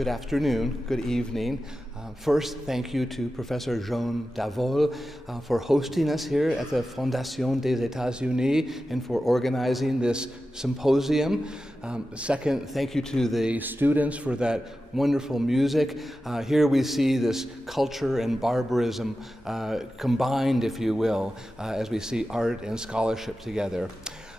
Good afternoon, good evening. First, thank you to Professor Jean Davol for hosting us here at the Fondation des États-Unis and for organizing this symposium. Second, thank you to the students for that wonderful music. Here we see this culture and barbarism combined, if you will, as we see art and scholarship together.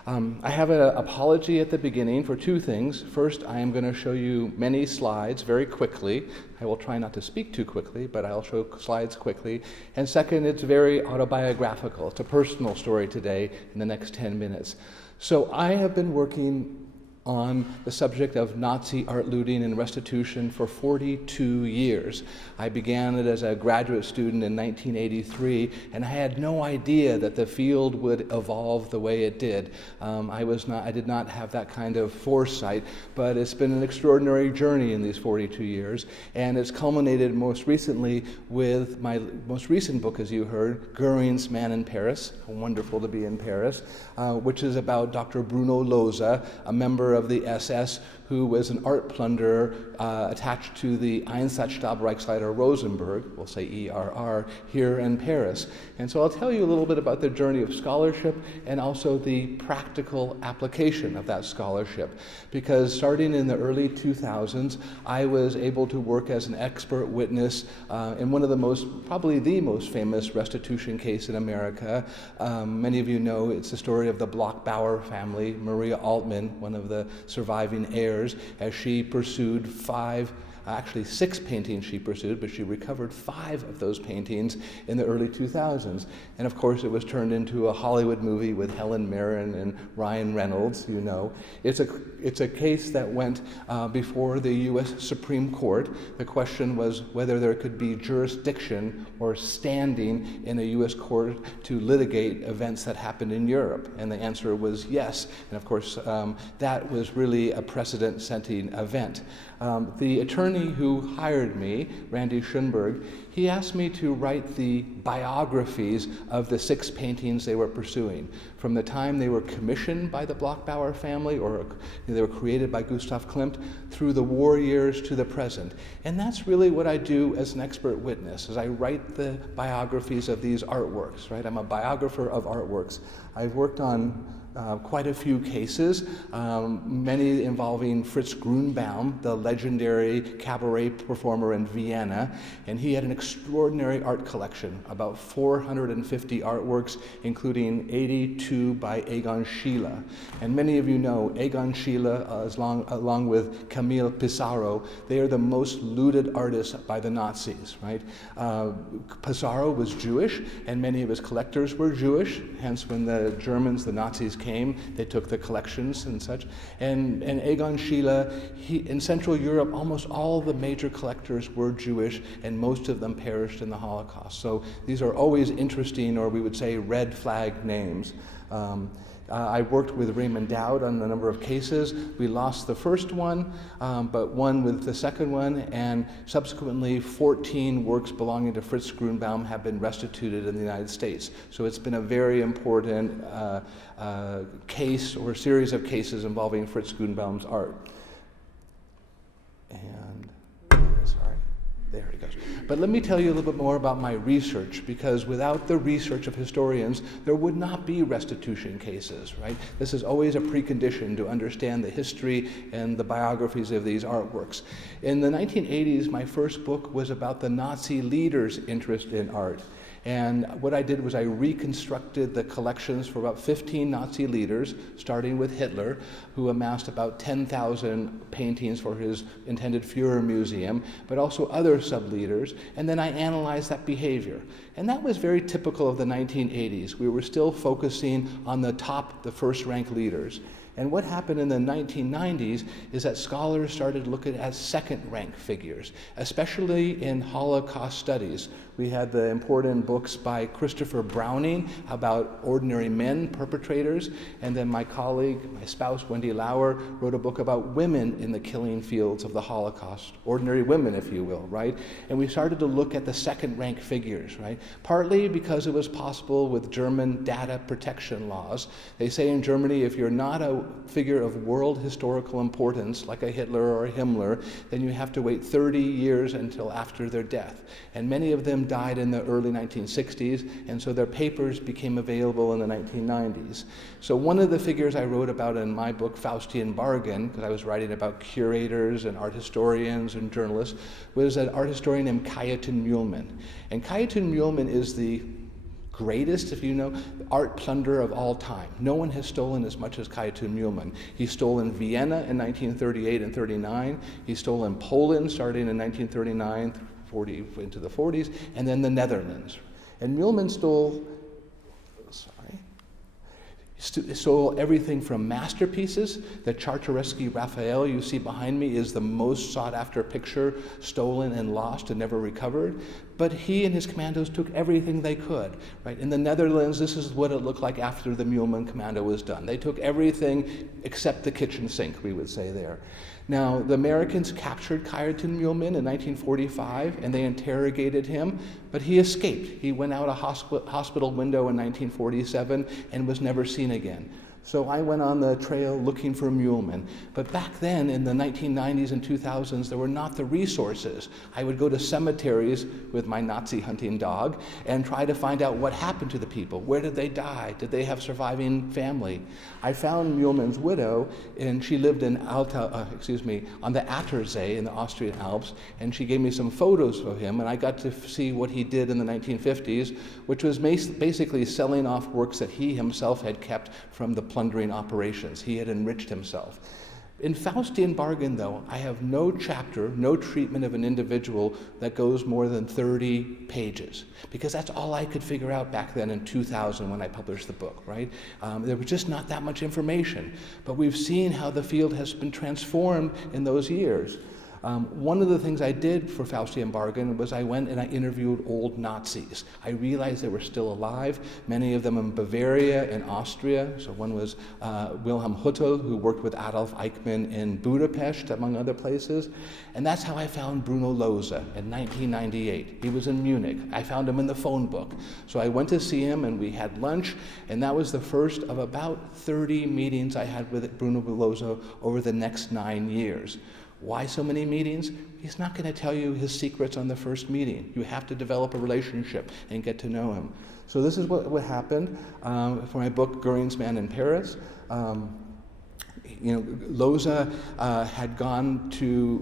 I have an apology at the beginning for two things. First, I am going to show you many slides very quickly. I will try not to speak too quickly, but I'll show slides quickly. And second, it's very autobiographical. It's a personal story today in the next 10 minutes. So I have been working on the subject of Nazi art looting and restitution for 42 years. I began it as a graduate student in 1983, and I had no idea that the field would evolve the way it did. I did not have that kind of foresight, but it's been an extraordinary journey in these 42 years, and it's culminated most recently with my most recent book, as you heard, Göring's Man in Paris, wonderful to be in Paris, which is about Dr. Bruno Lohse, a member of the SS who was an art plunderer attached to the Einsatzstab-Reichsleiter Rosenberg, we'll say ERR, here in Paris. And so I'll tell you a little bit about the journey of scholarship and also the practical application of that scholarship. Because starting in the early 2000s, I was able to work as an expert witness in one of the probably the most famous restitution case in America. Many of you know it's the story of the Bloch-Bauer family, Maria Altman, one of the surviving heirs, as she pursued actually 6 paintings she pursued, but she recovered 5 of those paintings in the early 2000s. And of course, it was turned into a Hollywood movie with Helen Mirren and Ryan Reynolds, you know. It's a case that went before the U.S. Supreme Court. The question was whether there could be jurisdiction or standing in a U.S. court to litigate events that happened in Europe. And the answer was yes. And of course, that was really a precedent-setting event. The attorney who hired me, Randy Schoenberg, he asked me to write the biographies of the 6 paintings they were pursuing, from the time they were commissioned by the Bloch-Bauer family, or they were created by Gustav Klimt, through the war years to the present. And that's really what I do as an expert witness, is I write the biographies of these artworks, right? I'm a biographer of artworks. I've worked on quite a few cases, many involving Fritz Grunbaum, the legendary cabaret performer in Vienna, and he had an extraordinary art collection, about 450 artworks, including 82 by Egon Schiele. And many of you know Egon Schiele, along with Camille Pissarro, they are the most looted artists by the Nazis, right? Pissarro was Jewish, and many of his collectors were Jewish, hence when the Germans, the Nazis, came, they took the collections and such. And Egon Schiele, in Central Europe, almost all the major collectors were Jewish, and most of them perished in the Holocaust. So these are always interesting, or we would say red flag names. I worked with Raymond Dowd on a number of cases. We lost the first one, but won with the second one, and subsequently 14 works belonging to Fritz Grunbaum have been restituted in the United States. So it's been a very important case or series of cases involving Fritz Grunbaum's art. And, sorry. There it goes. But let me tell you a little bit more about my research, because without the research of historians, there would not be restitution cases, right? This is always a precondition to understand the history and the biographies of these artworks. In the 1980s, my first book was about the Nazi leaders' interest in art. And what I did was I reconstructed the collections for about 15 Nazi leaders, starting with Hitler, who amassed about 10,000 paintings for his intended Führer Museum, but also other sub-leaders, and then I analyzed that behavior. And that was very typical of the 1980s. We were still focusing on the first-rank leaders. And what happened in the 1990s is that scholars started looking at second-rank figures, especially in Holocaust studies. We had the important books by Christopher Browning about ordinary men, perpetrators, and then my colleague, my spouse, Wendy Lower, wrote a book about women in the killing fields of the Holocaust, ordinary women, if you will, right? And we started to look at the second-rank figures, right? Partly because it was possible with German data protection laws. They say in Germany, if you're not a figure of world historical importance, like a Hitler or a Himmler, then you have to wait 30 years until after their death. And many of them died in the early 1960s, and so their papers became available in the 1990s. So one of the figures I wrote about in my book, Faustian Bargain, because I was writing about curators and art historians and journalists, was an art historian named Kajetan Mühlmann. And Kajetan Mühlmann is the greatest, if you know, art plunderer of all time. No one has stolen as much as Kajetan Mühlmann. He stole in Vienna in 1938 and 39. He stole in Poland starting in 1939, 40 into the 40s, and then the Netherlands. And Mühlmann stole everything from masterpieces. The Czartoryski Raphael you see behind me is the most sought after picture stolen and lost and never recovered. But he and his commandos took everything they could, right? In the Netherlands, this is what it looked like after the Mühlmann commando was done. They took everything except the kitchen sink, we would say there. Now, the Americans captured Kajetan Mühlmann in 1945, and they interrogated him, but he escaped. He went out a hospital window in 1947 and was never seen again. So I went on the trail looking for mulemen. But back then, in the 1990s and 2000s, there were not the resources. I would go to cemeteries with my Nazi hunting dog and try to find out what happened to the people. Where did they die? Did they have surviving family? I found Muleman's widow, and she lived in on the Attersee in the Austrian Alps, and she gave me some photos of him, and I got to see what he did in the 1950s, which was basically selling off works that he himself had kept from the plundering operations. He had enriched himself. In Faustian Bargain, though, I have no chapter, no treatment of an individual that goes more than 30 pages, because that's all I could figure out back then in 2000 when I published the book, right? There was just not that much information, but we've seen how the field has been transformed in those years. One of the things I did for Faustian Bargain was I went and I interviewed old Nazis. I realized they were still alive, many of them in Bavaria and Austria. So one was Wilhelm Huttel, who worked with Adolf Eichmann in Budapest, among other places. And that's how I found Bruno Lohse in 1998. He was in Munich. I found him in the phone book. So I went to see him and we had lunch, and that was the first of about 30 meetings I had with Bruno Lohse over the next 9 years. Why so many meetings? He's not going to tell you his secrets on the first meeting. You have to develop a relationship and get to know him. So this is what happened for my book, Göring's Man in Paris. Lohse had gone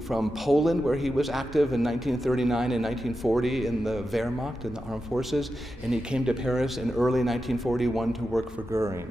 from Poland, where he was active in 1939 and 1940 in the Wehrmacht, in the armed forces, and he came to Paris in early 1941 to work for Göring.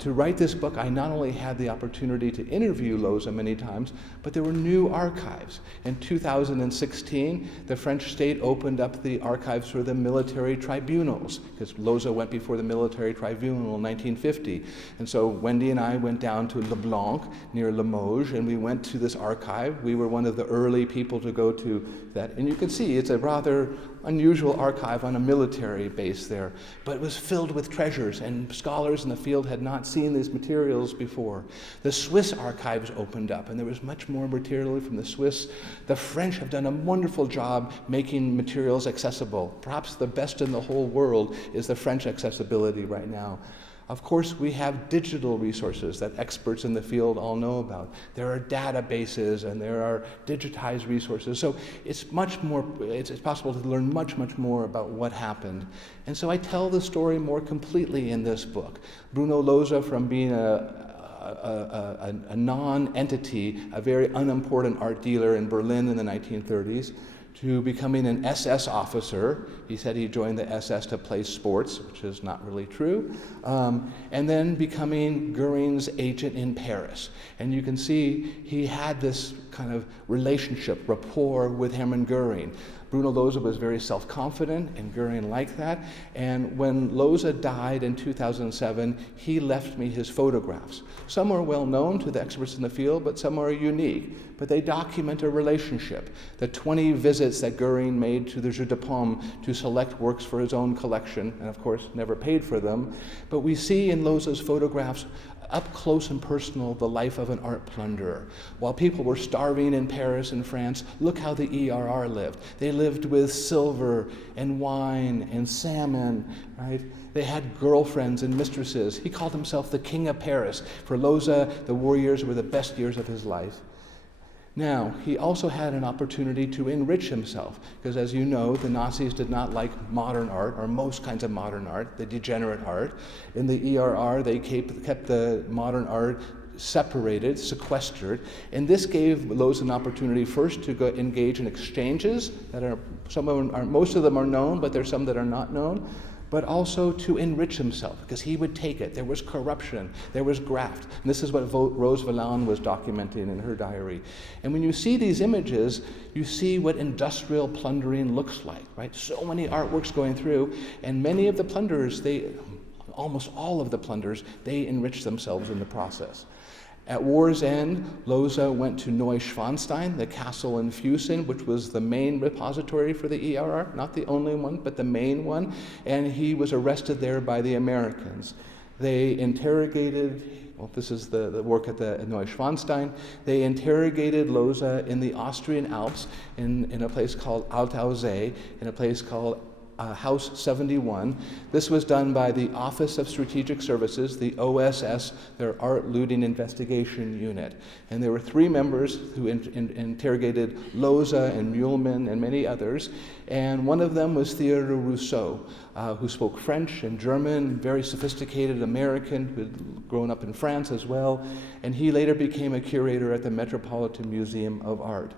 To write this book, I not only had the opportunity to interview Lohse many times, but there were new archives. In 2016, the French state opened up the archives for the military tribunals, because Lohse went before the military tribunal in 1950. And so Wendy and I went down to Le Blanc, near Limoges, and we went to this archive. We were one of the early people to go to that. And you can see it's a rather unusual archive on a military base there, but it was filled with treasures, and scholars in the field had not seen these materials before. The Swiss archives opened up, and there was much more material from the Swiss. The French have done a wonderful job making materials accessible. Perhaps the best in the whole world is the French accessibility right now. Of course, we have digital resources that experts in the field all know about. There are databases and there are digitized resources. So it's possible to learn much, much more about what happened. And so I tell the story more completely in this book. Bruno Lohse, from being a non-entity, a very unimportant art dealer in Berlin in the 1930s, to becoming an SS officer. He said he joined the SS to play sports, which is not really true. And then becoming Göring's agent in Paris. And you can see he had this kind of relationship, rapport with Hermann Göring. Bruno Lohse was very self-confident, and Göring liked that. And when Lohse died in 2007, he left me his photographs. Some are well known to the experts in the field, but some are unique. But they document a relationship. The 20 visits that Göring made to the Jeu de Paume to select works for his own collection, and of course never paid for them. But we see in Lohse's photographs up close and personal the life of an art plunderer. While people were starving in Paris and France, look how the ERR lived. They lived with silver and wine and salmon, right? They had girlfriends and mistresses. He called himself the King of Paris. For Lohse, the war years were the best years of his life. Now, he also had an opportunity to enrich himself, because as you know, the Nazis did not like modern art, or most kinds of modern art, the degenerate art. In the ERR, they kept the modern art separated, sequestered, and this gave Lohse an opportunity first to go engage in exchanges that most of them are known, but there's some that are not known, but also to enrich himself, because he would take it. There was corruption, there was graft. And this is what Rose Valland was documenting in her diary. And when you see these images, you see what industrial plundering looks like, right? So many artworks going through, and many of the plunderers, almost all of the plunderers, they enriched themselves in the process. At war's end, Lohse went to Neuschwanstein, the castle in Fusen, which was the main repository for the ERR, not the only one, but the main one, and he was arrested there by the Americans. They interrogated, this is the work at Neuschwanstein, they interrogated Lohse in the Austrian Alps in a place called Altausee, in a place called House 71. This was done by the Office of Strategic Services, the OSS, their Art Looting Investigation Unit. And there were 3 members who interrogated Loza and Muehlman and many others. And one of them was Theodore Rousseau, who spoke French and German, very sophisticated American who had grown up in France as well. And he later became a curator at the Metropolitan Museum of Art.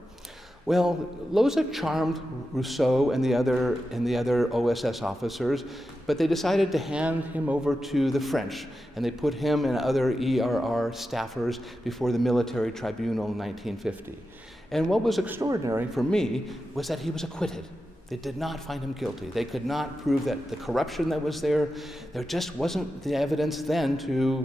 Well, Loza charmed Rousseau and the other OSS officers, but they decided to hand him over to the French, and they put him and other ERR staffers before the military tribunal in 1950. And what was extraordinary for me was that he was acquitted. They did not find him guilty. They could not prove that the corruption that was there just wasn't the evidence then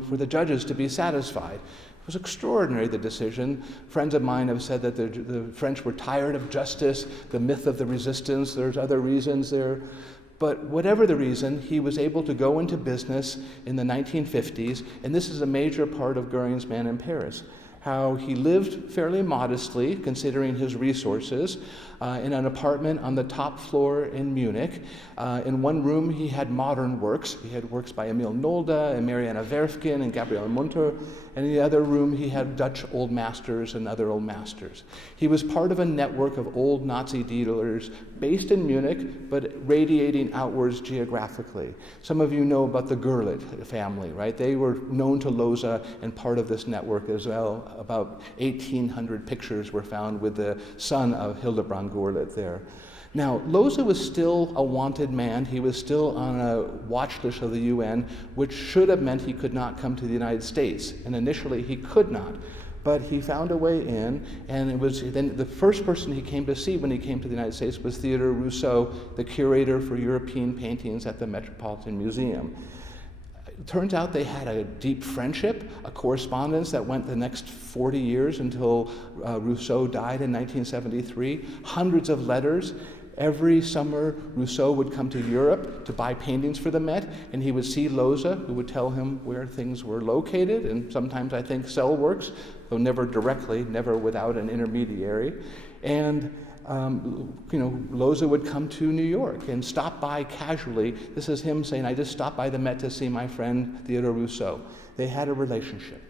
for the judges to be satisfied. It was extraordinary, the decision. Friends of mine have said that the French were tired of justice, the myth of the resistance. There's other reasons there. But whatever the reason, he was able to go into business in the 1950s, and this is a major part of Goering's Man in Paris. How he lived fairly modestly, considering his resources, in an apartment on the top floor in Munich. In one room, he had modern works. He had works by Emil Nolde and Mariana Werfgen and Gabriel Munter. And in the other room, he had Dutch old masters and other old masters. He was part of a network of old Nazi dealers based in Munich, but radiating outwards geographically. Some of you know about the Gurlitt family, right? They were known to Loza and part of this network as well. About 1,800 pictures were found with the son of Hildebrand Gurlitt there. Now, Loza was still a wanted man. He was still on a watch list of the UN, which should have meant he could not come to the United States. And initially, he could not. But he found a way in, and it was then the first person he came to see when he came to the United States was Theodore Rousseau, the curator for European paintings at the Metropolitan Museum. It turns out they had a deep friendship, a correspondence that went the next 40 years until Rousseau died in 1973. Hundreds of letters. Every summer, Rousseau would come to Europe to buy paintings for the Met, and he would see Loza, who would tell him where things were located, and sometimes I think sell works, though never directly, never without an intermediary. And Loza would come to New York and stop by casually. This is him saying, I just stopped by the Met to see my friend Theodore Rousseau. They had a relationship.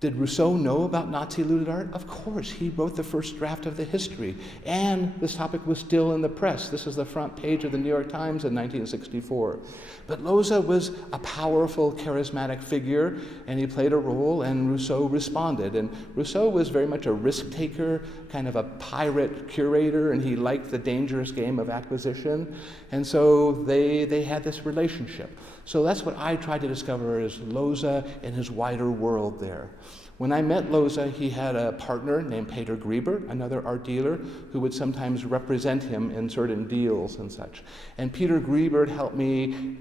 Did Rousseau know about Nazi looted art? Of course, he wrote the first draft of the history, and this topic was still in the press. This is the front page of the New York Times in 1964. But Loza was a powerful, charismatic figure, and he played a role, and Rousseau responded. And Rousseau was very much a risk-taker, kind of a pirate curator, and he liked the dangerous game of acquisition, and so they had this relationship. So that's what I tried to discover is Loza and his wider world there. When I met Loza, he had a partner named Peter Griebert, another art dealer, who would sometimes represent him in certain deals and such. And Peter Griebert helped me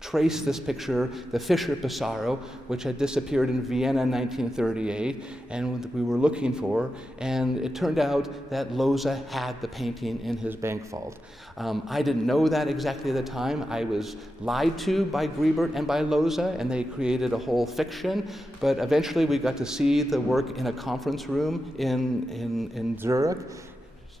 trace this picture, the Fischer Pissarro, which had disappeared in Vienna in 1938, and we were looking for, and it turned out that Loza had the painting in his bank vault. I didn't know that exactly at the time. I was lied to by Griebert and by Loza, and they created a whole fiction, but eventually we got to see the work in a conference room in Zurich,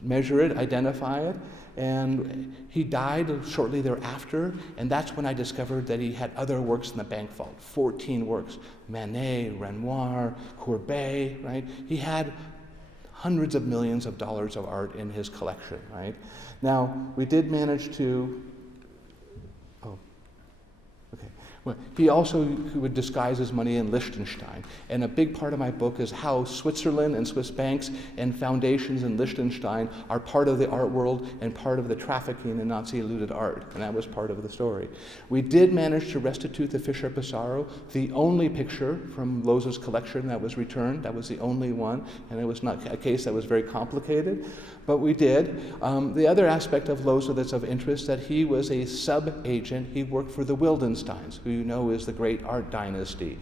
measure it, identify it. And he died shortly thereafter, and that's when I discovered that he had other works in the bank vault, 14 works, Manet, Renoir, Courbet, right? He had hundreds of millions of dollars of art in his collection, right? Now, we did manage to, well, he also would disguise his money in Liechtenstein. And a big part of my book is how Switzerland and Swiss banks and foundations in Liechtenstein are part of the art world and part of the trafficking in Nazi-looted art. And that was part of the story. We did manage to restitute the Fischer Pissarro, the only picture from Loza's collection that was returned. That was the only one. And it was not a case that was very complicated. But we did. The other aspect of Loza that's of interest, that he was a sub-agent. He worked for the Wildensteins, who you know is the great art dynasty.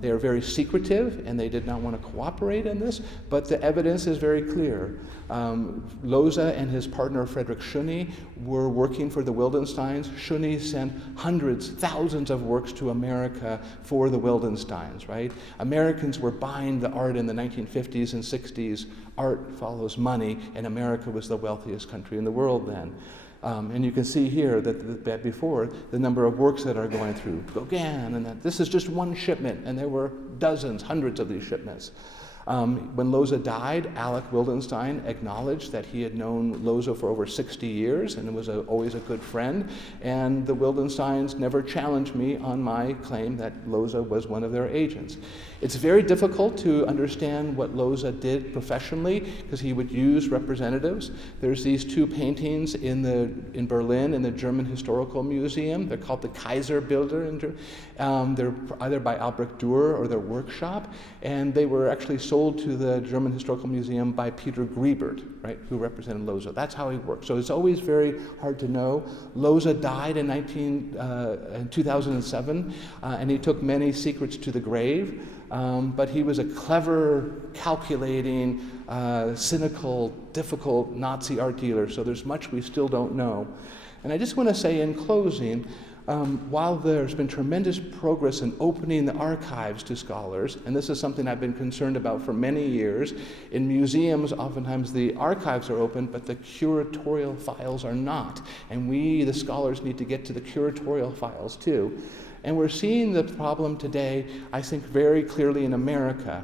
They are very secretive, and they did not want to cooperate in this, but the evidence is very clear. Loza and his partner Frederick Schöni were working for the Wildensteins. Schöni sent hundreds, thousands of works to America for the Wildensteins, right? Americans were buying the art in the 1950s and 60s. Art follows money, and America was the wealthiest country in the world then. And you can see here that before, the number of works that are going through Gauguin, and that this is just one shipment, and there were dozens, hundreds of these shipments. When Loza died, Alec Wildenstein acknowledged that he had known Loza for over 60 years and was always a good friend, and the Wildensteins never challenged me on my claim that Loza was one of their agents. It's very difficult to understand what Loza did professionally because he would use representatives. There's these two paintings in Berlin in the German Historical Museum. They're called the Kaiserbilder. They're either by Albrecht Dürer or their workshop, and they were actually sold to the German Historical Museum by Peter Griebert, right, who represented Loza. That's how he worked. So it's always very hard to know. Loza died in 2007, and he took many secrets to the grave. But he was a clever, calculating, cynical, difficult Nazi art dealer, so there's much we still don't know. And I just want to say in closing, while there's been tremendous progress in opening the archives to scholars, and this is something I've been concerned about for many years, in museums oftentimes the archives are open, but the curatorial files are not. And we, the scholars, need to get to the curatorial files too. And we're seeing the problem today, I think, very clearly in America.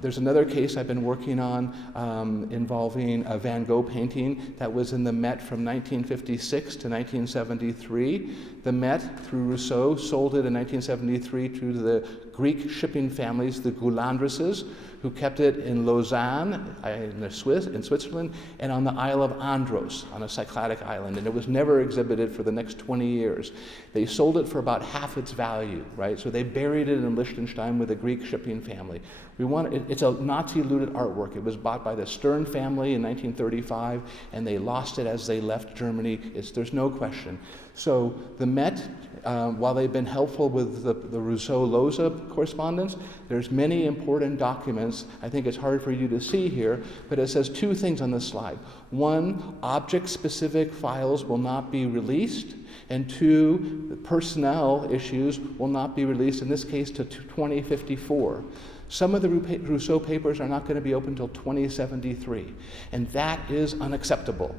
There's another case I've been working on involving a Van Gogh painting that was in the Met from 1956 to 1973. The Met, through Rousseau, sold it in 1973 to the Greek shipping families, the Goulandresses, who kept it in Lausanne, in Switzerland, and on the Isle of Andros, on a Cycladic island, and it was never exhibited for the next 20 years. They sold it for about half its value, right? So they buried it in Liechtenstein with a Greek shipping family. It's a Nazi-looted artwork. It was bought by the Stern family in 1935, and they lost it as they left Germany. There's no question. So the Met, while they've been helpful with the Rousseau-Loza correspondence, there's many important documents. I think it's hard for you to see here, but it says two things on this slide. One, object-specific files will not be released, and two, the personnel issues will not be released, in this case, to 2054. Some of the Rousseau papers are not going to be open until 2073, and that is unacceptable.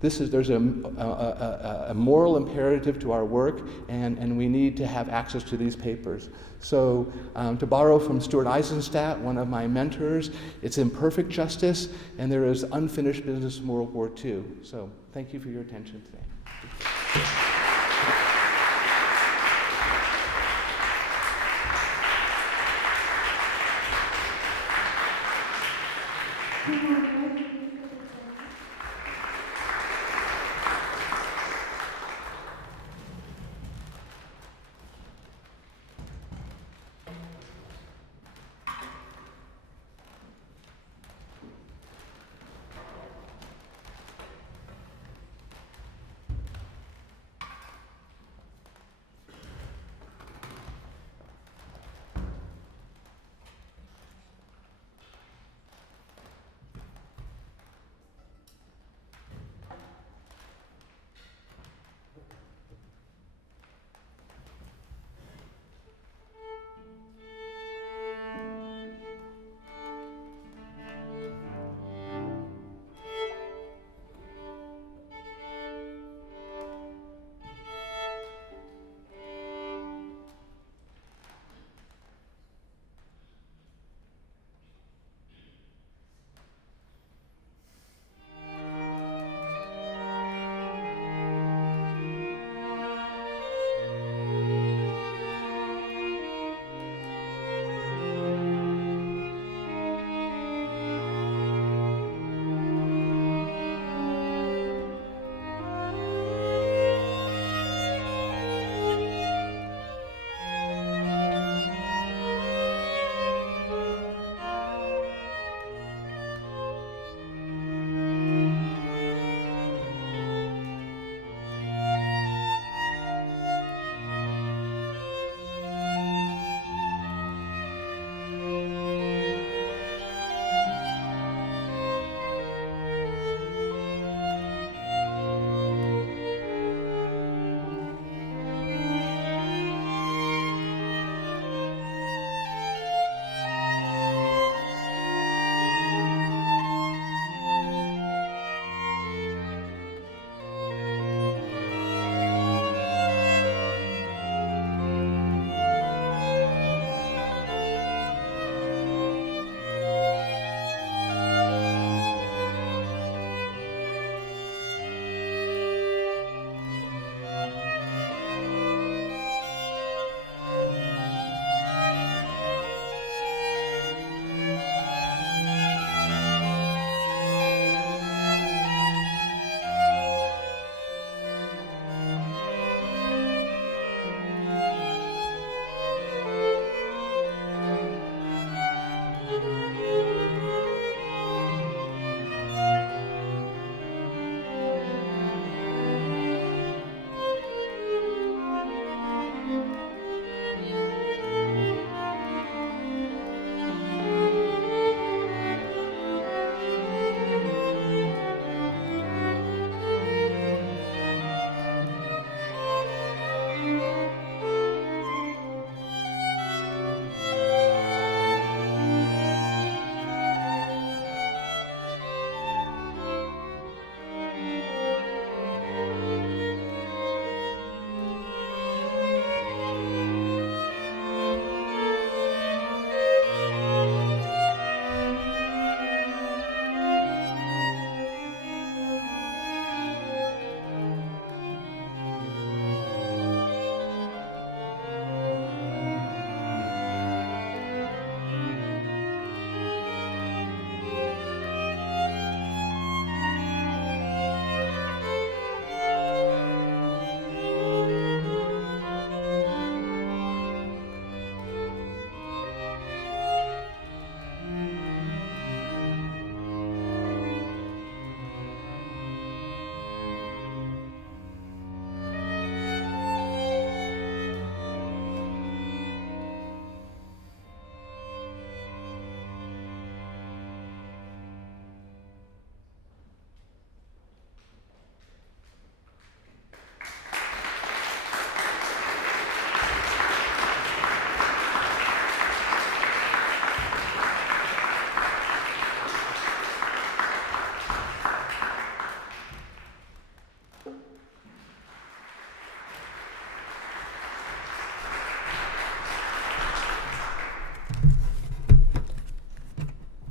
There's a moral imperative to our work, and we need to have access to these papers. So to borrow from Stuart Eisenstadt, one of my mentors, it's imperfect justice, and there is unfinished business in World War II. So thank you for your attention today.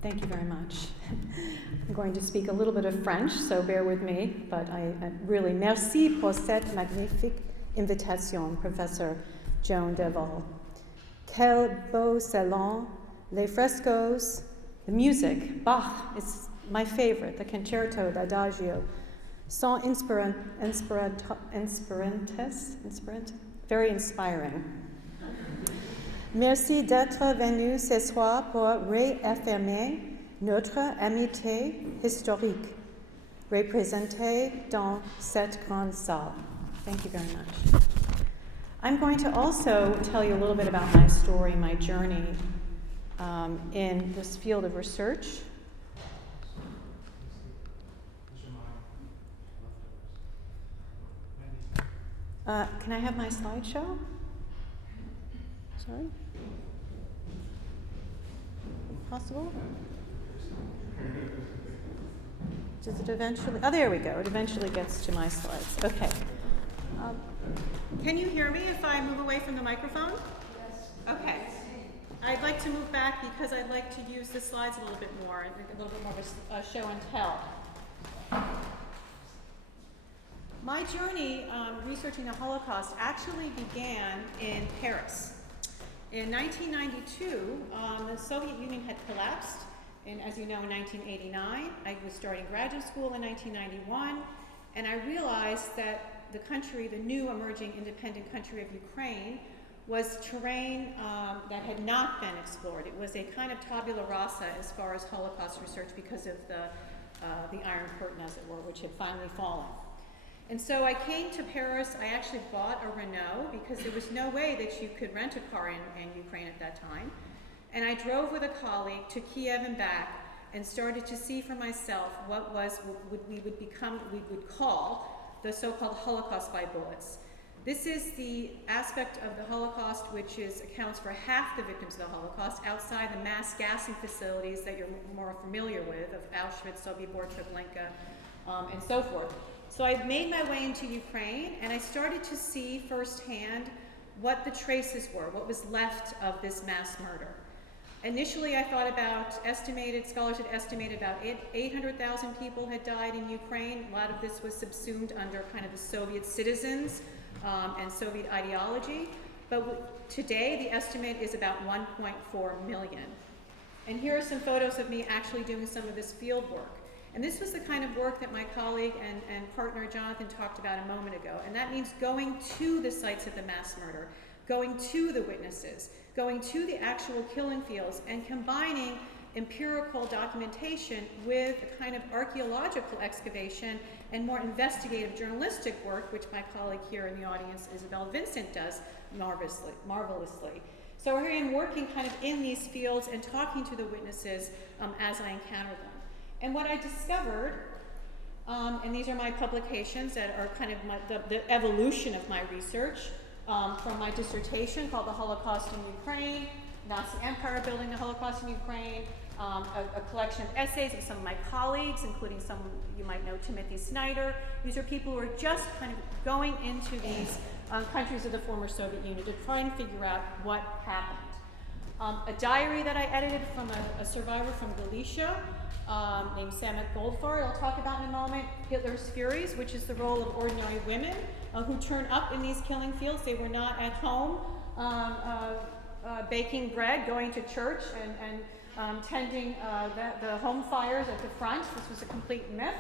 Thank you very much. I'm going to speak a little bit of French, so bear with me, but I really, merci pour cette magnifique invitation, Professor Joan Devol. Quel beau salon, les frescoes, the music, Bach is my favorite, the concerto d'adagio, sont very inspiring. Merci d'être venu ce soir pour réaffirmer notre amitié historique, représentée dans cette grande salle. Thank you very much. I'm going to also tell you a little bit about my story, my journey in this field of research. Can I have my slideshow? Sorry? Possible? Does it eventually? Oh, there we go. It eventually gets to my slides. Okay. Can you hear me if I move away from the microphone? Yes. Okay. I'd like to move back because I'd like to use the slides a little bit more, and a little bit more of a show and tell. My journey researching the Holocaust actually began in Paris. In 1992, the Soviet Union had collapsed, and as you know, in 1989, I was starting graduate school in 1991, and I realized that the country, the new emerging independent country of Ukraine, was terrain that had not been explored. It was a kind of tabula rasa as far as Holocaust research because of the Iron Curtain, as it were, which had finally fallen. And so I came to Paris. I actually bought a Renault because there was no way that you could rent a car in Ukraine at that time. And I drove with a colleague to Kiev and back and started to see for myself what we would call the so-called Holocaust by bullets. This is the aspect of the Holocaust which accounts for half the victims of the Holocaust outside the mass gassing facilities that you're more familiar with, of Auschwitz, Sobibor, Treblinka, and so forth. So I made my way into Ukraine, and I started to see firsthand what the traces were, what was left of this mass murder. Initially, I thought scholars had estimated about 800,000 people had died in Ukraine. A lot of this was subsumed under kind of the Soviet citizens and Soviet ideology. But today, the estimate is about 1.4 million. And here are some photos of me actually doing some of this field work. And this was the kind of work that my colleague and partner Jonathan talked about a moment ago. And that means going to the sites of the mass murder, going to the witnesses, going to the actual killing fields, and combining empirical documentation with a kind of archaeological excavation and more investigative journalistic work, which my colleague here in the audience, Isabel Vincent, does marvelously. So here I am working kind of in these fields and talking to the witnesses as I encounter them. And what I discovered, and these are my publications that are kind of the evolution of my research from my dissertation called The Holocaust in Ukraine, Nazi Empire Building the Holocaust in Ukraine, a collection of essays of some of my colleagues, including some you might know, Timothy Snyder. These are people who are just kind of going into these countries of the former Soviet Union to try and figure out what happened. A diary that I edited from a survivor from Galicia, named Samet Goldfarb, I'll talk about in a moment. Hitler's Furies, which is the role of ordinary women who turn up in these killing fields. They were not at home baking bread, going to church, and tending the home fires at the front. This was a complete myth.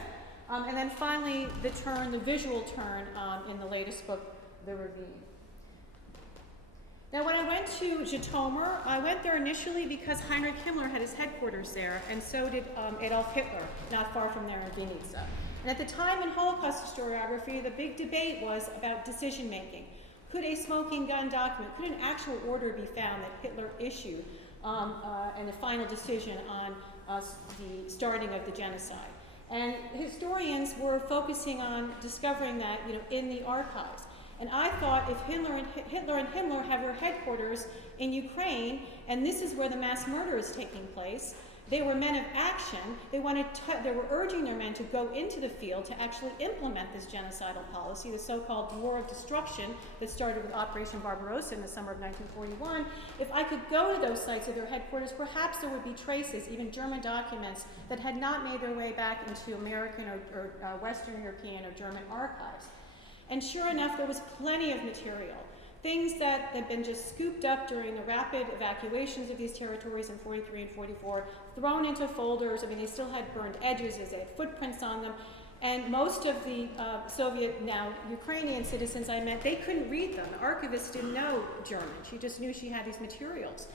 And then finally, the visual turn in the latest book, The Ravine. Now, when I went to Zhytomyr, I went there initially because Heinrich Himmler had his headquarters there, and so did Adolf Hitler, not far from there in Vinica. And at the time in Holocaust historiography, the big debate was about decision-making. Could a smoking gun document, could an actual order be found that Hitler issued and the final decision on the starting of the genocide? And historians were focusing on discovering that, in the archives. And I thought if Hitler and Himmler have their headquarters in Ukraine, and this is where the mass murder is taking place, They were men of action. They were urging their men to go into the field to actually implement this genocidal policy, the so-called War of Destruction that started with Operation Barbarossa in the summer of 1941. If I could go to those sites of their headquarters, perhaps there would be traces, even German documents, that had not made their way back into American or Western European or German archives. And sure enough, there was plenty of material. Things that had been just scooped up during the rapid evacuations of these territories in 43 and 44, thrown into folders. I mean, they still had burned edges as they had footprints on them. And most of the Soviet, now Ukrainian citizens I met, they couldn't read them. The archivist didn't know German. She just knew she had these materials.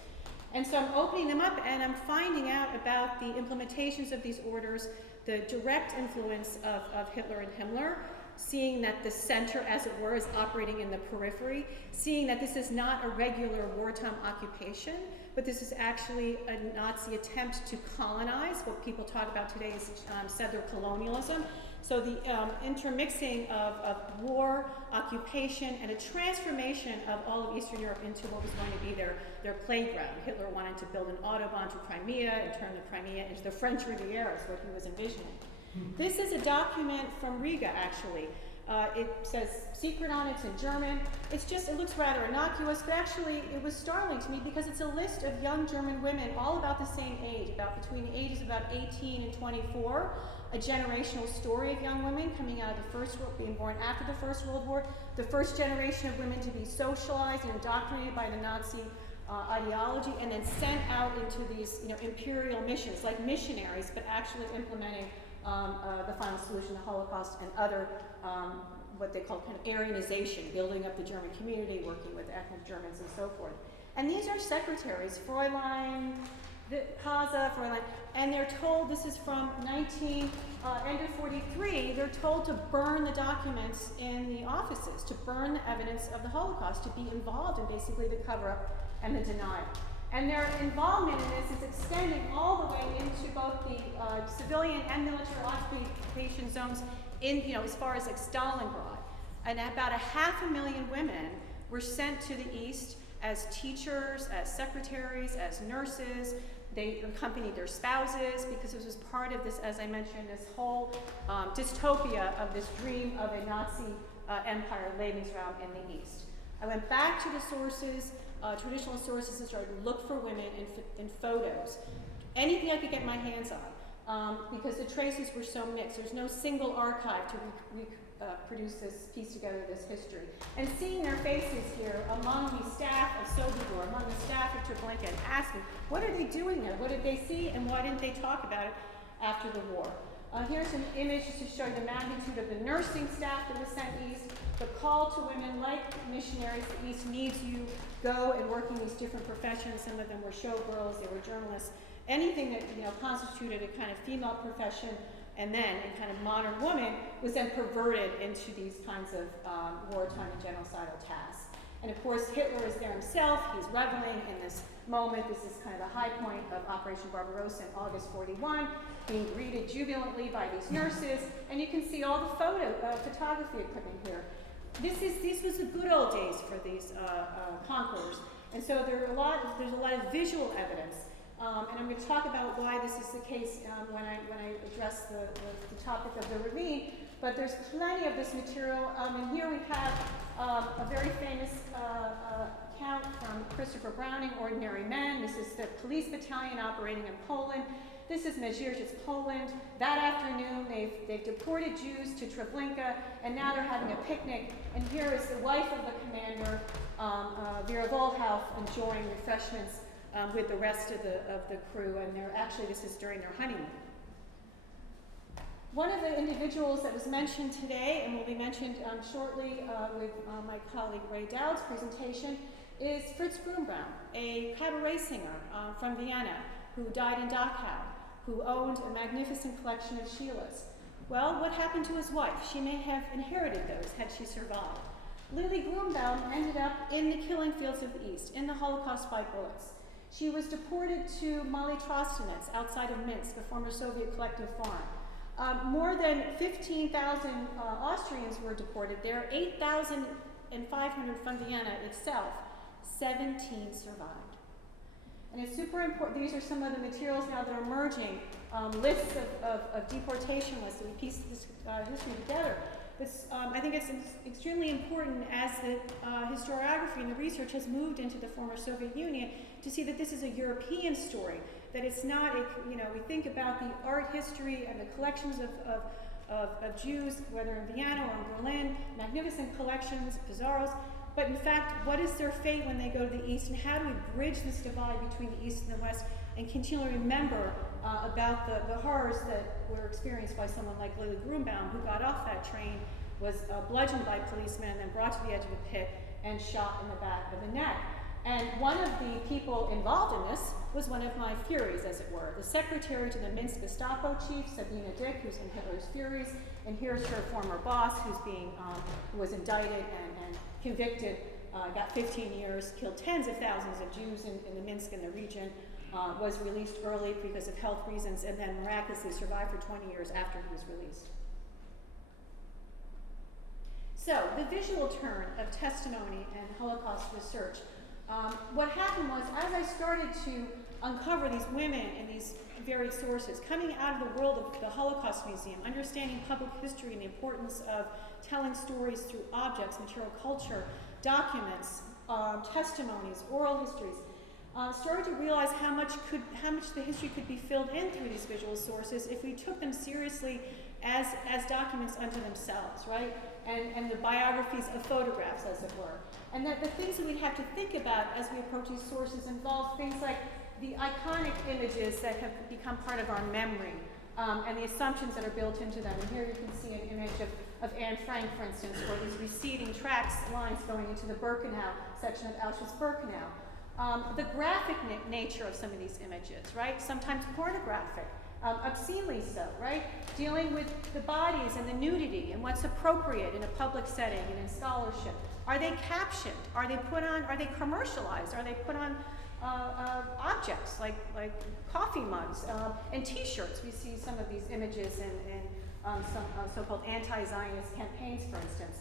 And so I'm opening them up and I'm finding out about the implementations of these orders, the direct influence of Hitler and Himmler, seeing that the center, as it were, is operating in the periphery, seeing that this is not a regular wartime occupation, but this is actually a Nazi attempt to colonize. What people talk about today is settler colonialism. So the intermixing of war, occupation, and a transformation of all of Eastern Europe into what was going to be their playground. Hitler wanted to build an autobahn to Crimea and turn the Crimea into the French Riviera, is what he was envisioning. This is a document from Riga, actually. It says secret on it, it's in German. It looks rather innocuous, but actually it was startling to me because it's a list of young German women, all about the same age, between the ages of about 18 and 24, a generational story of young women coming out of the First World, being born after the First World War, the first generation of women to be socialized and indoctrinated by the Nazi ideology, and then sent out into these imperial missions, like missionaries, but actually implementing the final solution, the Holocaust, and other what they call kind of Aryanization, building up the German community, working with ethnic Germans and so forth. And these are secretaries, Fräulein, Kasa, Fräulein, and they're told, this is from end of 43, they're told to burn the documents in the offices, to burn the evidence of the Holocaust, to be involved in basically the cover-up and the denial. And their involvement in this is extending all the way into both the civilian and military occupation zones as far as like Stalingrad. And about 500,000 women were sent to the east as teachers, as secretaries, as nurses. They accompanied their spouses because this was part of this, as I mentioned, this whole dystopia of this dream of a Nazi empire, Lebensraum in the east. I went back to the sources, traditional sources, and started to look for women in photos. Anything I could get my hands on, because the traces were so mixed. There's no single archive to produce this, piece together this history. And seeing their faces here among the staff of Sobibor, among the staff of Treblinka, and asking, what are they doing there? What did they see, and why didn't they talk about it after the war? Here's an image to show you the magnitude of the nursing staff that was sent east. The call to women, like missionaries, the East needs you, go and work in these different professions. Some of them were showgirls, they were journalists. Anything that constituted a kind of female profession, and then a kind of modern woman, was then perverted into these kinds of wartime and genocidal tasks. And of course, Hitler is there himself. He's reveling in this moment. This is kind of the high point of Operation Barbarossa in August 41, being greeted jubilantly by these nurses. And you can see all the photography equipment here. These was the good old days for these conquerors. And so there's a lot of visual evidence. And I'm going to talk about why this is the case when I address the topic of the ravine. But there's plenty of this material. And here we have a very famous account from Christopher Browning, Ordinary Men. This is the police battalion operating in Poland. This is Mezhir's Poland. That afternoon, they've deported Jews to Treblinka, and now they're having a picnic. And here is the wife of the commander, Vera Volhauf, enjoying refreshments with the rest of the crew. And this is during their honeymoon. One of the individuals that was mentioned today, and will be mentioned shortly with my colleague Ray Dowd's presentation, is Fritz Grunbaum, a cabaret singer from Vienna who died in Dachau, who owned a magnificent collection of Sheilas. Well, what happened to his wife? She may have inherited those had she survived. Lily Grunbaum ended up in the killing fields of the East, in the Holocaust by bullets. She was deported to Mali Trostenitz outside of Minsk, the former Soviet collective farm. More than 15,000 Austrians were deported there, 8,500 from Vienna itself. 17 survived. And it's super important. These are some of the materials now that are emerging, lists of deportation lists that we pieced this history together. I think it's extremely important as the historiography and the research has moved into the former Soviet Union to see that this is a European story, that it's not we think about the art history and the collections of Jews, whether in Vienna or in Berlin, magnificent collections, Pizarro's, but in fact, what is their fate when they go to the East, and how do we bridge this divide between the East and the West and continually remember about the horrors that were experienced by someone like Lily Grunbaum, who got off that train, was bludgeoned by policemen, and then brought to the edge of a pit and shot in the back of the neck. And one of the people involved in this was one of my Furies, as it were, the secretary to the Minsk Gestapo chief, Sabina Dick, who's in Hitler's Furies, and here's her former boss, who was indicted and convicted, got 15 years, killed tens of thousands of Jews in the Minsk and the region, was released early because of health reasons, and then miraculously survived for 20 years after he was released. So, the visual turn of testimony and Holocaust research. What happened was, as I started to uncover these women in these varied sources, coming out of the world of the Holocaust Museum, understanding public history and the importance of telling stories through objects, material culture, documents, testimonies, oral histories, started to realize how much the history could be filled in through these visual sources if we took them seriously as documents unto themselves, right? And the biographies of photographs, as it were. And that the things that we'd have to think about as we approach these sources involve things like the iconic images that have become part of our memory, and the assumptions that are built into them. And here you can see an image of Anne Frank, for instance, or these receding tracks lines going into the Birkenau section of Auschwitz-Birkenau. The graphic nature of some of these images, right? Sometimes pornographic, obscenely so, right? Dealing with the bodies and the nudity and what's appropriate in a public setting and in scholarship. Are they captioned? Are they put on? Are they commercialized? Are they put on objects like coffee mugs and T-shirts? We see some of these images in some so-called anti-Zionist campaigns, for instance.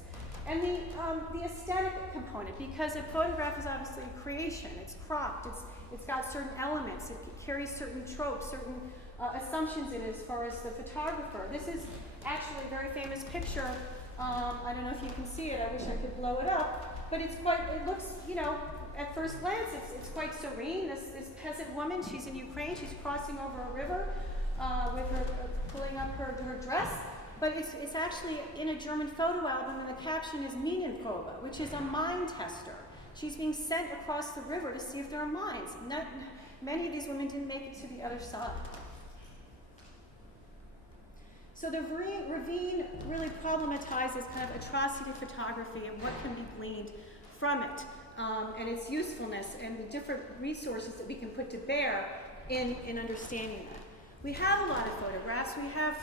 And the aesthetic component, because a photograph is obviously a creation. It's cropped. It's got certain elements. It carries certain tropes, certain assumptions in it as far as the photographer. This is actually a very famous picture. I don't know if you can see it. I wish I could blow it up. But it looks, at first glance, it's quite serene. This peasant woman, she's in Ukraine. She's crossing over a river with her pulling up her dress. But it's actually in a German photo album, and the caption is Minenprobe, which is a mine tester. She's being sent across the river to see if there are mines. Many of these women didn't make it to the other side. So the ravine really problematizes kind of atrocity photography and what can be gleaned from it, and its usefulness and the different resources that we can put to bear in understanding that. We have a lot of photographs. We have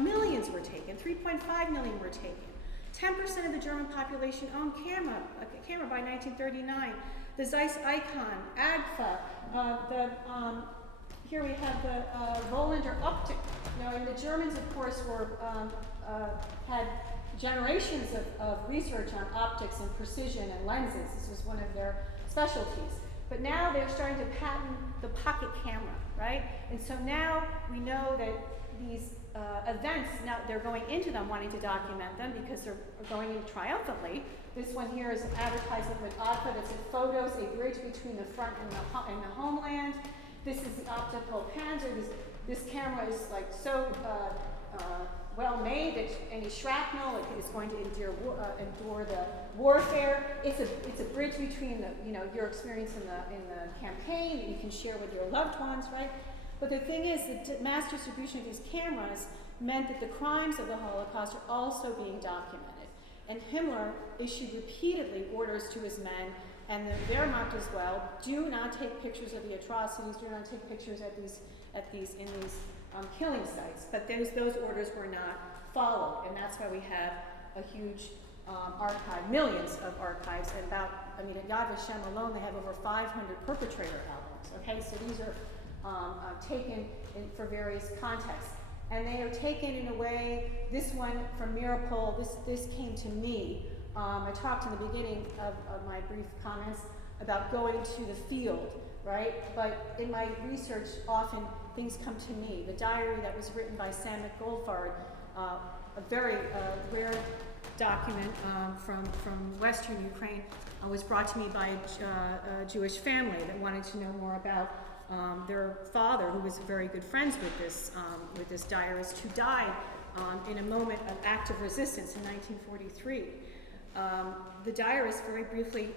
millions were taken, 3.5 million were taken. 10% of the German population owned a camera by 1939. The Zeiss Icon, AGFA, here we have the Volander Optik. And the Germans, of course, had generations of research on optics and precision and lenses. This was one of their specialties. But now they're starting to patent the pocket camera, right? And so now we know that these events, now they're going into them wanting to document them because they're going in triumphantly. This one here is an advertisement with AGFA that said photos, a bridge between the front and the homeland. This is the optical panzer. This camera is like so well made that any shrapnel is going to endure the warfare. It's a bridge between your experience in the campaign that you can share with your loved ones, right? But the thing is, the mass distribution of these cameras meant that the crimes of the Holocaust are also being documented. And Himmler issued repeatedly orders to his men, and the Wehrmacht as well, do not take pictures of the atrocities, do not take pictures in these killing sites. But those orders were not followed, and that's why we have a huge archive, millions of archives, and at Yad Vashem alone, they have over 500 perpetrator albums. Okay, so these are taken for various contexts. And they are taken in a way, this one from Mirapol, this came to me. I talked in the beginning of my brief comments about going to the field, right? But in my research, often things come to me. The diary that was written by Samet Goldfarb, a very rare document from Western Ukraine, was brought to me by a Jewish family that wanted to know more about their father, who was very good friends with this diarist, who died in a moment of active resistance in 1943. The diarist, very briefly,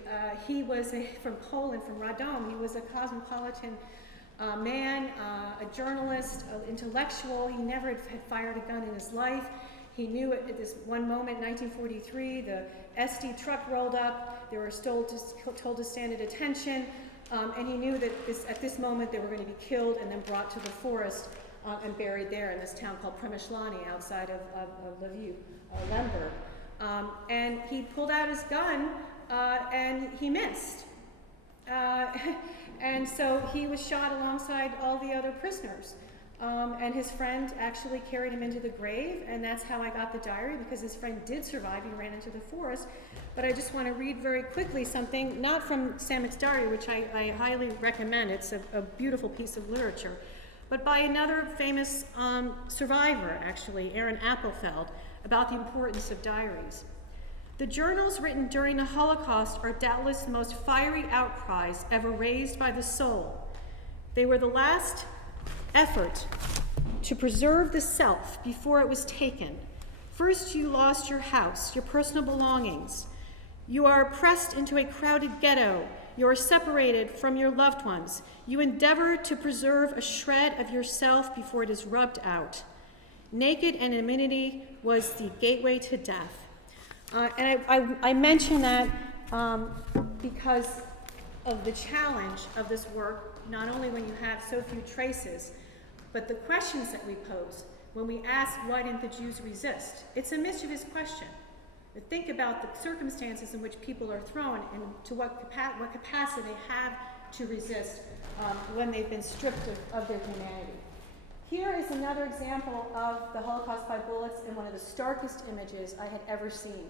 he was from Poland, from Radom. He was a cosmopolitan man, a journalist, an intellectual. He never had fired a gun in his life. He knew at this one moment, 1943, the SD truck rolled up. They were told to stand at attention, and he knew that at this moment they were going to be killed and then brought to the forest and buried there in this town called Przemyślanie outside of Lviv, Lemberg. And he pulled out his gun and he missed. And so he was shot alongside all the other prisoners. And his friend actually carried him into the grave, and that's how I got the diary, because his friend did survive. He ran into the forest. But I just want to read very quickly something, not from Samet's diary, which I highly recommend. It's a beautiful piece of literature, but by another famous survivor, actually, Aaron Appelfeld, about the importance of diaries. The journals written during the Holocaust are doubtless the most fiery outcries ever raised by the soul. They were the last effort to preserve the self before it was taken. First, you lost your house, your personal belongings. You are pressed into a crowded ghetto. You are separated from your loved ones. You endeavor to preserve a shred of yourself before it is rubbed out. Naked anonymity was the gateway to death. And I mention that because of the challenge of this work, not only when you have so few traces, but the questions that we pose when we ask, why didn't the Jews resist? It's a mischievous question. But think about the circumstances in which people are thrown and to what capacity they have to resist when they've been stripped of their humanity. Here is another example of the Holocaust by bullets in one of the starkest images I had ever seen.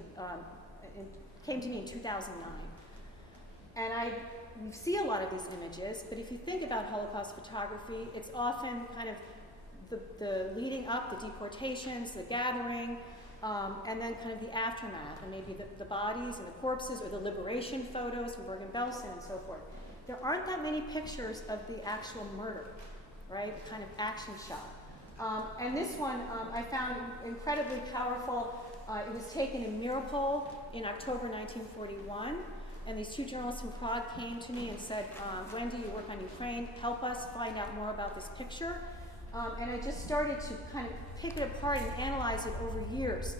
It came to me in 2009. And you see a lot of these images, but if you think about Holocaust photography, it's often kind of the leading up, the deportations, the gathering, and then kind of the aftermath, and maybe the bodies and the corpses, or the liberation photos from Bergen-Belsen and so forth. There aren't that many pictures of the actual murder, right? Kind of action shot. And this one I found incredibly powerful. It was taken in Miropol in October 1941. And these two journalists from Prague came to me and said, Wendy, you work on Ukraine, help us find out more about this picture. And I just started to kind of pick it apart and analyze it over years.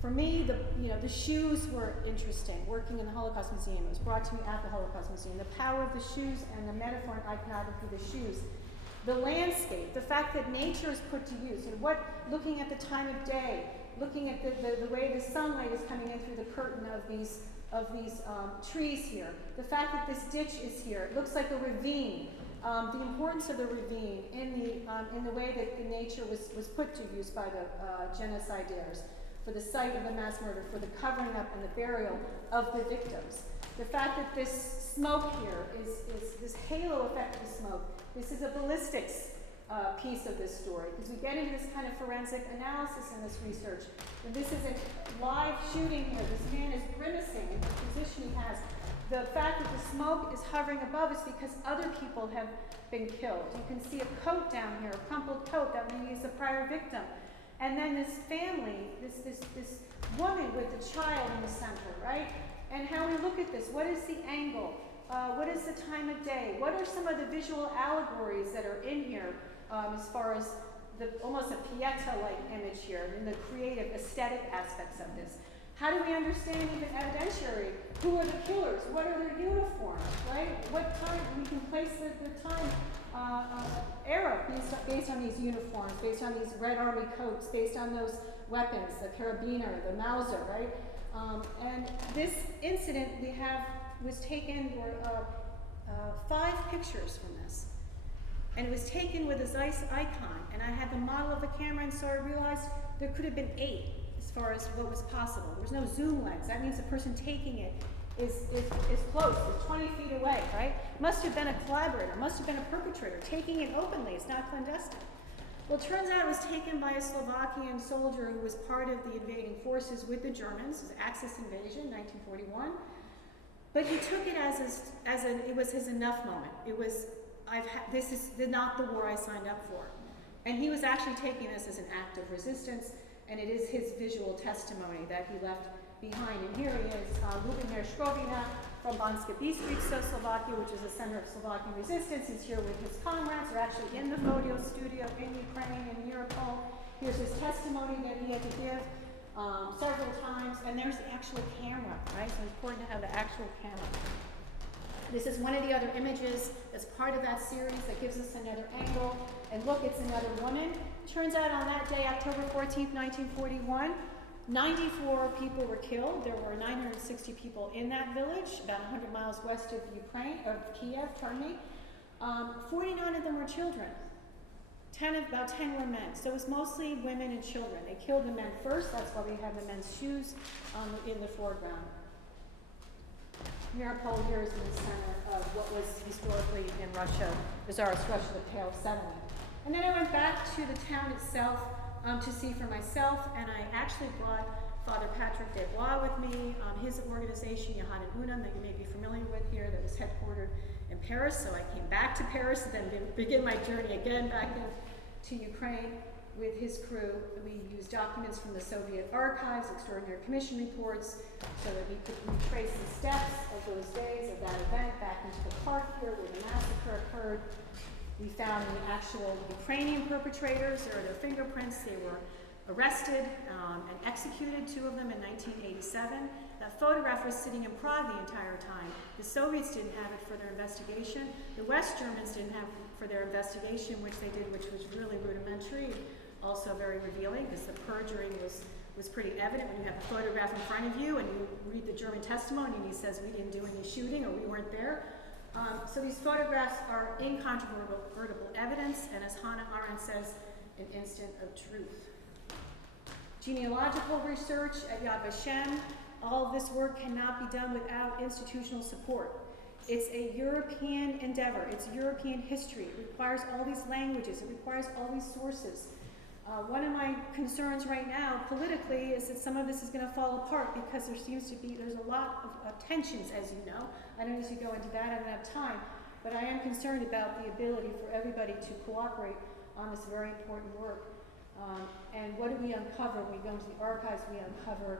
For me, the shoes were interesting. Working in the Holocaust Museum, it was brought to me at the Holocaust Museum. The power of the shoes and the metaphor and iconography of the shoes. The landscape, the fact that nature is put to use, and looking at the time of day, looking at the way the sunlight is coming in through the curtain of these trees here. The fact that this ditch is here, it looks like a ravine. The importance of the ravine in the way that the nature was put to use by the genocidaires, for the site of the mass murder, for the covering up and the burial of the victims. The fact that this smoke here is this halo effect of the smoke. This is a ballistics piece of this story, because we get into this kind of forensic analysis in this research. And this is a live shooting here. This man is grimacing in the position he has. The fact that the smoke is hovering above is because other people have been killed. You can see a coat down here, a crumpled coat that maybe is a prior victim. And then this family, this woman with the child in the center, right? And how we look at this. What is the angle? What is the time of day? What are some of the visual allegories that are in here as far as almost a Pieta-like image here, and the creative, aesthetic aspects of this? How do we understand even evidentiary? Who are the killers? What are their uniforms, right? What time? We can place the time era based on these uniforms, based on these Red Army coats, based on those weapons, the carabiner, the Mauser, right? And this incident was taken, 5 pictures from this. And it was taken with a Zeiss icon, and I had the model of the camera, and so I realized there could have been 8 as far as what was possible. There was no zoom lens. That means the person taking it is close. It's 20 20 feet away, right? Must have been a collaborator, must have been a perpetrator, taking it openly, it's not clandestine. Well, it turns out it was taken by a Slovakian soldier who was part of the invading forces with the Germans. It was Axis invasion, 1941. But he took it it was his enough moment. It was, this is not the war I signed up for. And he was actually taking this as an act of resistance, and it is his visual testimony that he left behind. And here he is, Lubomir Shkrovina from Banska Bystrica, Slovakia, which is a center of Slovakian resistance. He's here with his comrades. They're actually in the photo studio in Ukraine, in Mirapol. Here's his testimony that he had to give several times. And there's the actual camera, right? So it's important to have the actual camera. This is one of the other images that's part of that series that gives us another angle. And look, it's another woman. Turns out on that day, October 14th, 1941, 94 people were killed. There were 960 people in that village, about 100 miles west of Kiev, 49 of them were children. About 10 were men. So it was mostly women and children. They killed the men first. That's why we have the men's shoes in the foreground. Mirapol here is in the center of what was historically in Russia, the Tsarist Russia, the Pale settlement. And then I went back to the town itself to see for myself, and I actually brought Father Patrick Desbois with me, his organization, Yohannan Unam, that you may be familiar with here, that was headquartered in Paris. So I came back to Paris and then begin my journey again back into Ukraine with his crew. We used documents from the Soviet archives, extraordinary commission reports, so that we could retrace the steps of those days of that event back into the park here where the massacre occurred. We found the actual Ukrainian perpetrators. There are their fingerprints. They were arrested and executed, 2 of them in 1987. That photograph was sitting in Prague the entire time. The Soviets didn't have it for their investigation. The West Germans didn't have it for their investigation, which they did, which was really rudimentary, also very revealing, because the perjuring was pretty evident when you have a photograph in front of you and you read the German testimony and he says, we didn't do any shooting or we weren't there. So these photographs are incontrovertible evidence, and as Hannah Arendt says, an instant of truth. Genealogical research at Yad Vashem, all of this work cannot be done without institutional support. It's a European endeavor. It's European history. It requires all these languages. It requires all these sources. One of my concerns right now, politically, is that some of this is going to fall apart because there's a lot of tensions, as you know. I don't need to go into that, I don't have time. But I am concerned about the ability for everybody to cooperate on this very important work. And what do we uncover? When we go into the archives, we uncover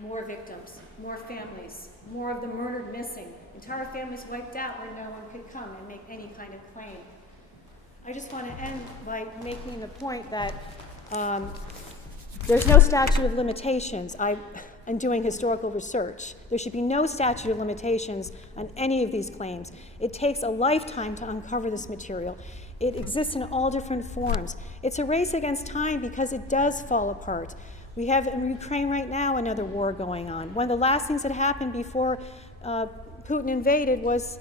more victims, more families, more of the murdered missing, entire families wiped out where no one could come and make any kind of claim. I just want to end by making the point that there's no statute of limitations. I'm doing historical research. There should be no statute of limitations on any of these claims. It takes a lifetime to uncover this material. It exists in all different forms. It's a race against time because it does fall apart. We have in Ukraine right now another war going on. One of the last things that happened before Putin invaded was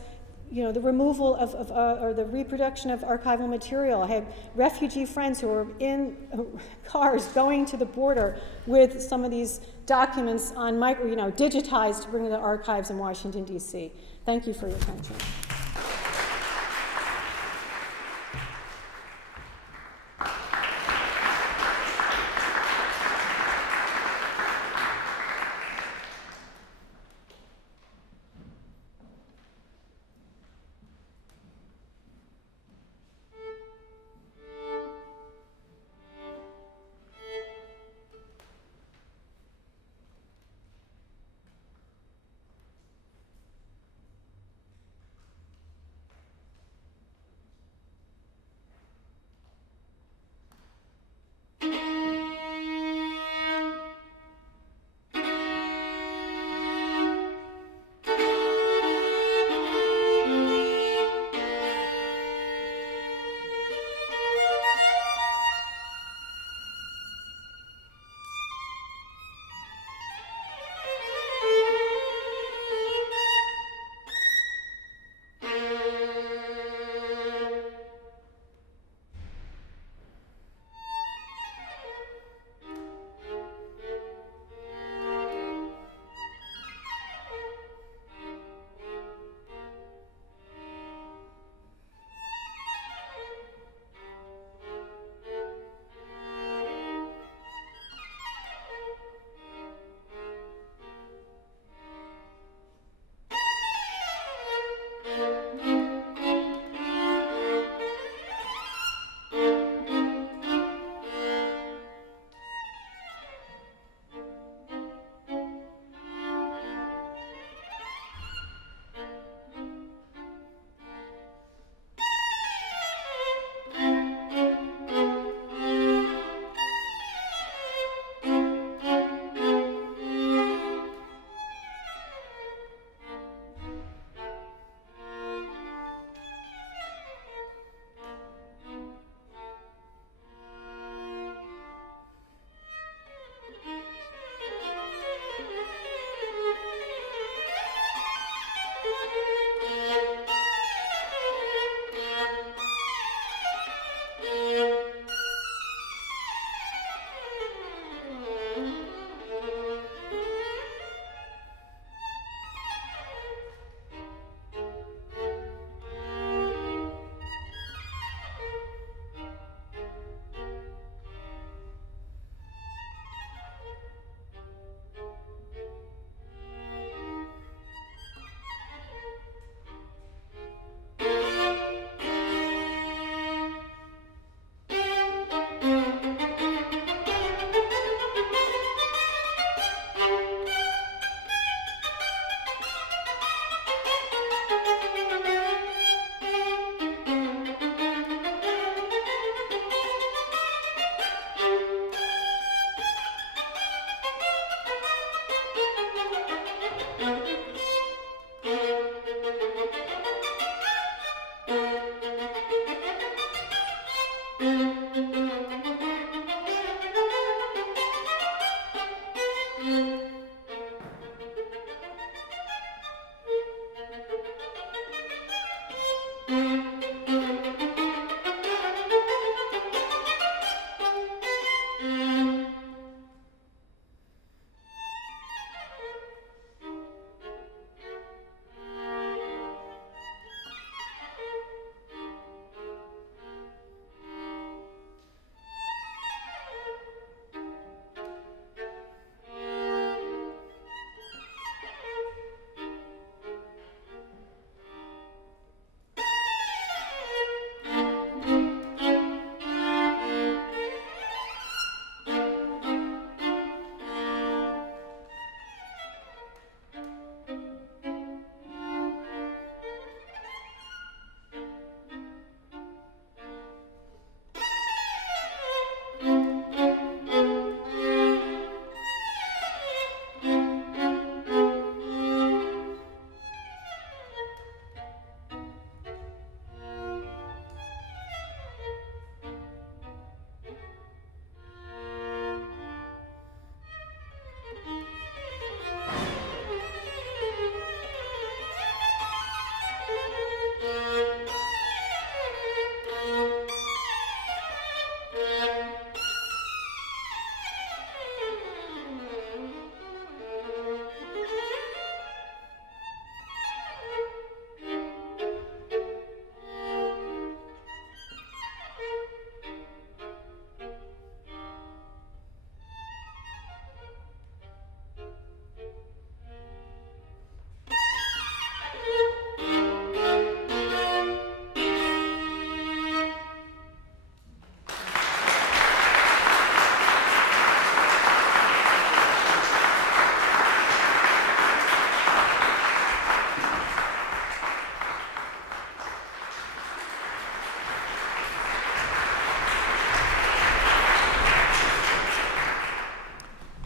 the removal or the reproduction of archival material. I had refugee friends who were in cars going to the border with some of these documents on digitized to bring to the archives in Washington, D.C. Thank you for your attention.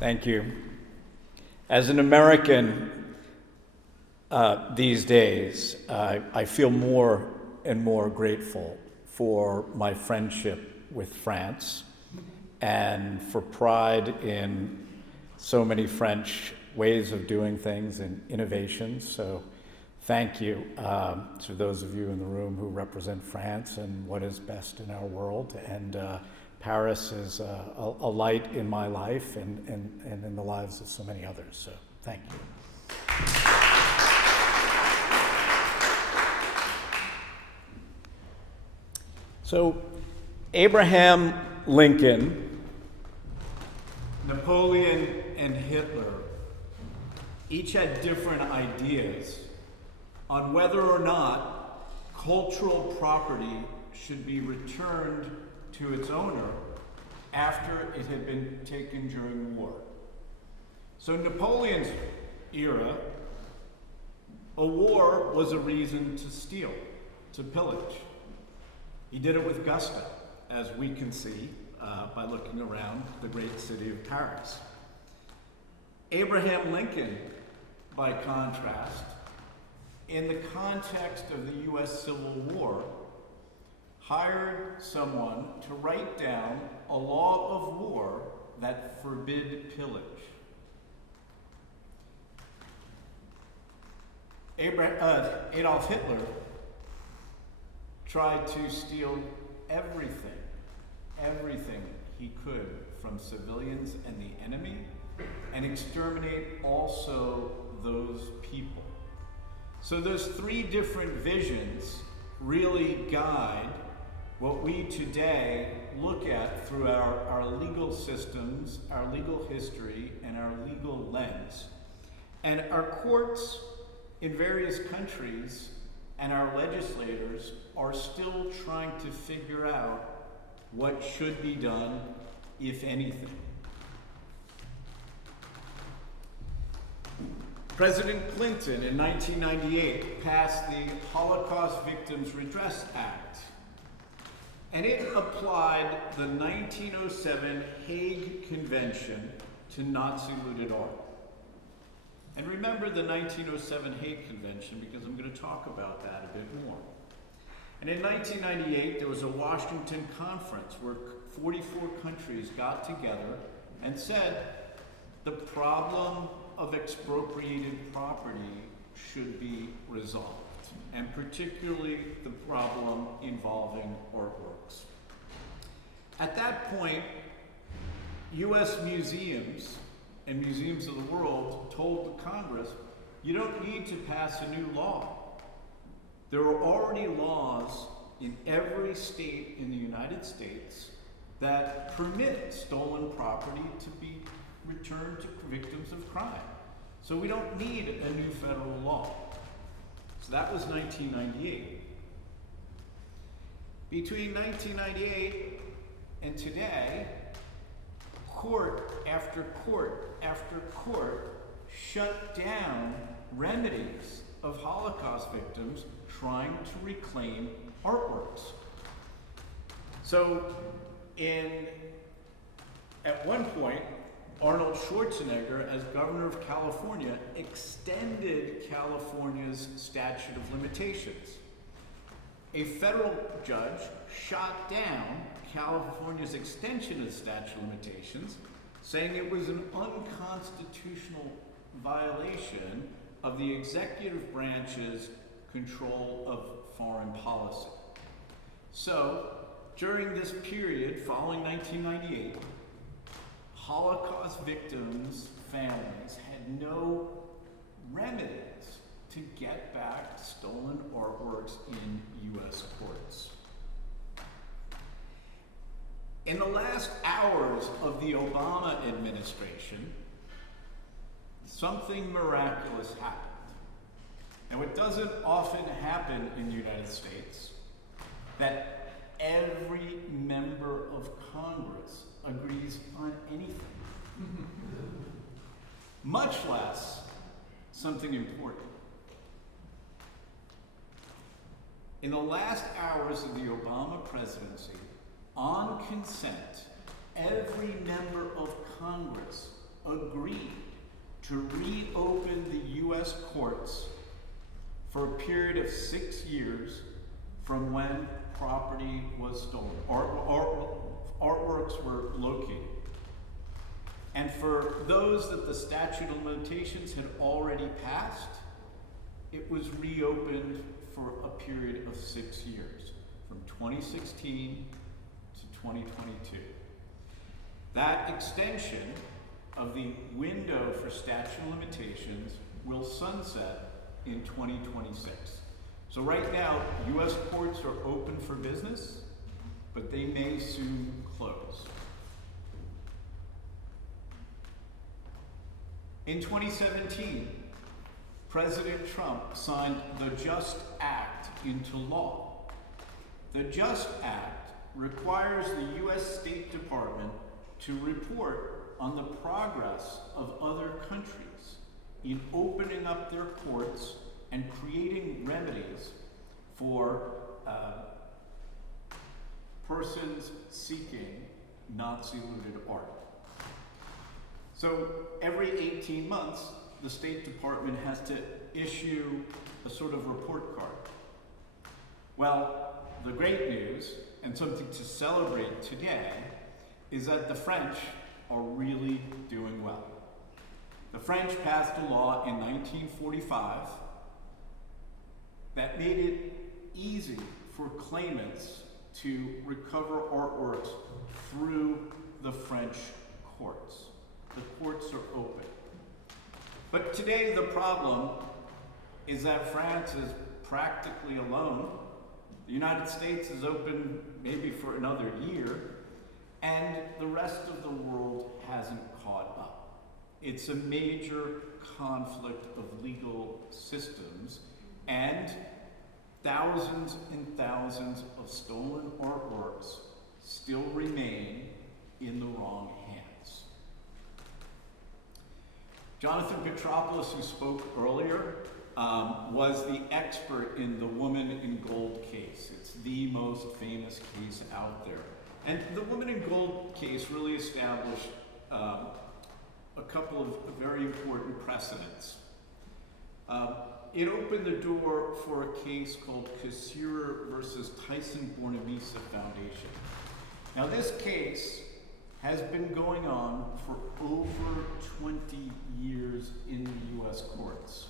Thank you. As an American these days, I feel more and more grateful for my friendship with France and for pride in so many French ways of doing things and innovations. So thank you to those of you in the room who represent France and what is best in our world. And Paris is a light in my life and in the lives of so many others. So thank you. So Abraham Lincoln, Napoleon, and Hitler each had different ideas on whether or not cultural property should be returned to its owner after it had been taken during war. So Napoleon's era, a war was a reason to steal, to pillage. He did it with gusto, as we can see by looking around the great city of Paris. Abraham Lincoln, by contrast, in the context of the US Civil War, hired someone to write down a law of war that forbid pillage. Adolf Hitler tried to steal everything he could from civilians and the enemy, and exterminate also those people. So those three different visions really guide what we today look at through our legal systems, our legal history, and our legal lens. And our courts in various countries and our legislators are still trying to figure out what should be done, if anything. President Clinton in 1998 passed the Holocaust Victims Redress Act, and it applied the 1907 Hague Convention to Nazi-looted art. And remember the 1907 Hague Convention, because I'm going to talk about that a bit more. And in 1998, there was a Washington conference where 44 countries got together and said the problem of expropriated property should be resolved, and particularly the problem involving artworks. At that point, US museums and museums of the world told the Congress, you don't need to pass a new law. There are already laws in every state in the United States that permit stolen property to be returned to victims of crime. So we don't need a new federal law. So that was 1998. Between 1998 and today, court after court after court shut down remedies of Holocaust victims trying to reclaim artworks. So at one point, Arnold Schwarzenegger, as governor of California, extended California's statute of limitations. A federal judge shot down California's extension of the statute of limitations, saying it was an unconstitutional violation of the executive branch's control of foreign policy. So, during this period following 1998, Holocaust victims' families had no remedies to get back stolen artworks in US courts. In the last hours of the Obama administration, something miraculous happened. Now, it doesn't often happen in the United States that every member of Congress agrees on anything, much less something important. In the last hours of the Obama presidency, on consent, every member of Congress agreed to reopen the U.S. courts for a period of 6 years from when property was stolen, artworks were located. And for those that the statute of limitations had already passed, it was reopened for a period of 6 years, from 2016 to 2022. That extension of the window for statute of limitations will sunset in 2026. So right now, US courts are open for business, but they may soon close. In 2017, President Trump signed the JUST Act into law. The JUST Act requires the US State Department to report on the progress of other countries in opening up their courts and creating remedies for persons seeking Nazi-looted art. So every 18 months, the State Department has to issue a sort of report card. Well, the great news, and something to celebrate today, is that the French are really doing well. The French passed a law in 1945 that made it easy for claimants to recover artworks through the French courts. The courts are open. But today the problem is that France is practically alone. The United States is open maybe for another year, and the rest of the world hasn't caught up. It's a major conflict of legal systems, and thousands and thousands of stolen artworks still remain in the wrong hands. Jonathan Petropoulos, who spoke earlier, was the expert in the Woman in Gold case. It's the most famous case out there. And the Woman in Gold case really established a couple of very important precedents. It opened the door for a case called Cassirer versus Thyssen-Bornemisza Foundation. Now this case has been going on for over 20 years in the US courts.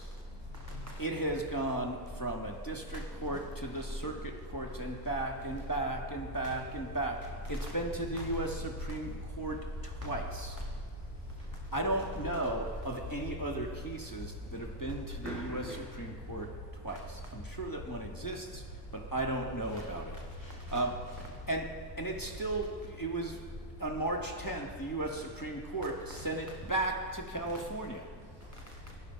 It has gone from a district court to the circuit courts and back and back and back and back. It's been to the US Supreme Court twice. I don't know of any other cases that have been to the US Supreme Court twice. I'm sure that one exists, but I don't know about it. And it was on March 10th, the US Supreme Court sent it back to California,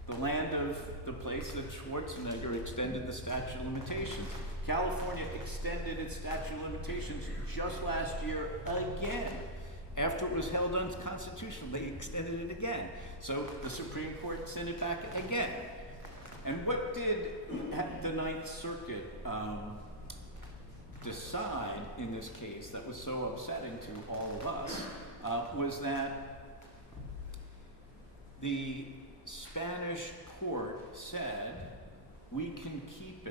the land of the place that Schwarzenegger extended the statute of limitations. California extended its statute of limitations just last year again. After it was held unconstitutional, they extended it again. So the Supreme Court sent it back again. And what did the Ninth Circuit decide in this case that was so upsetting to all of us was that the Spanish court said, we can keep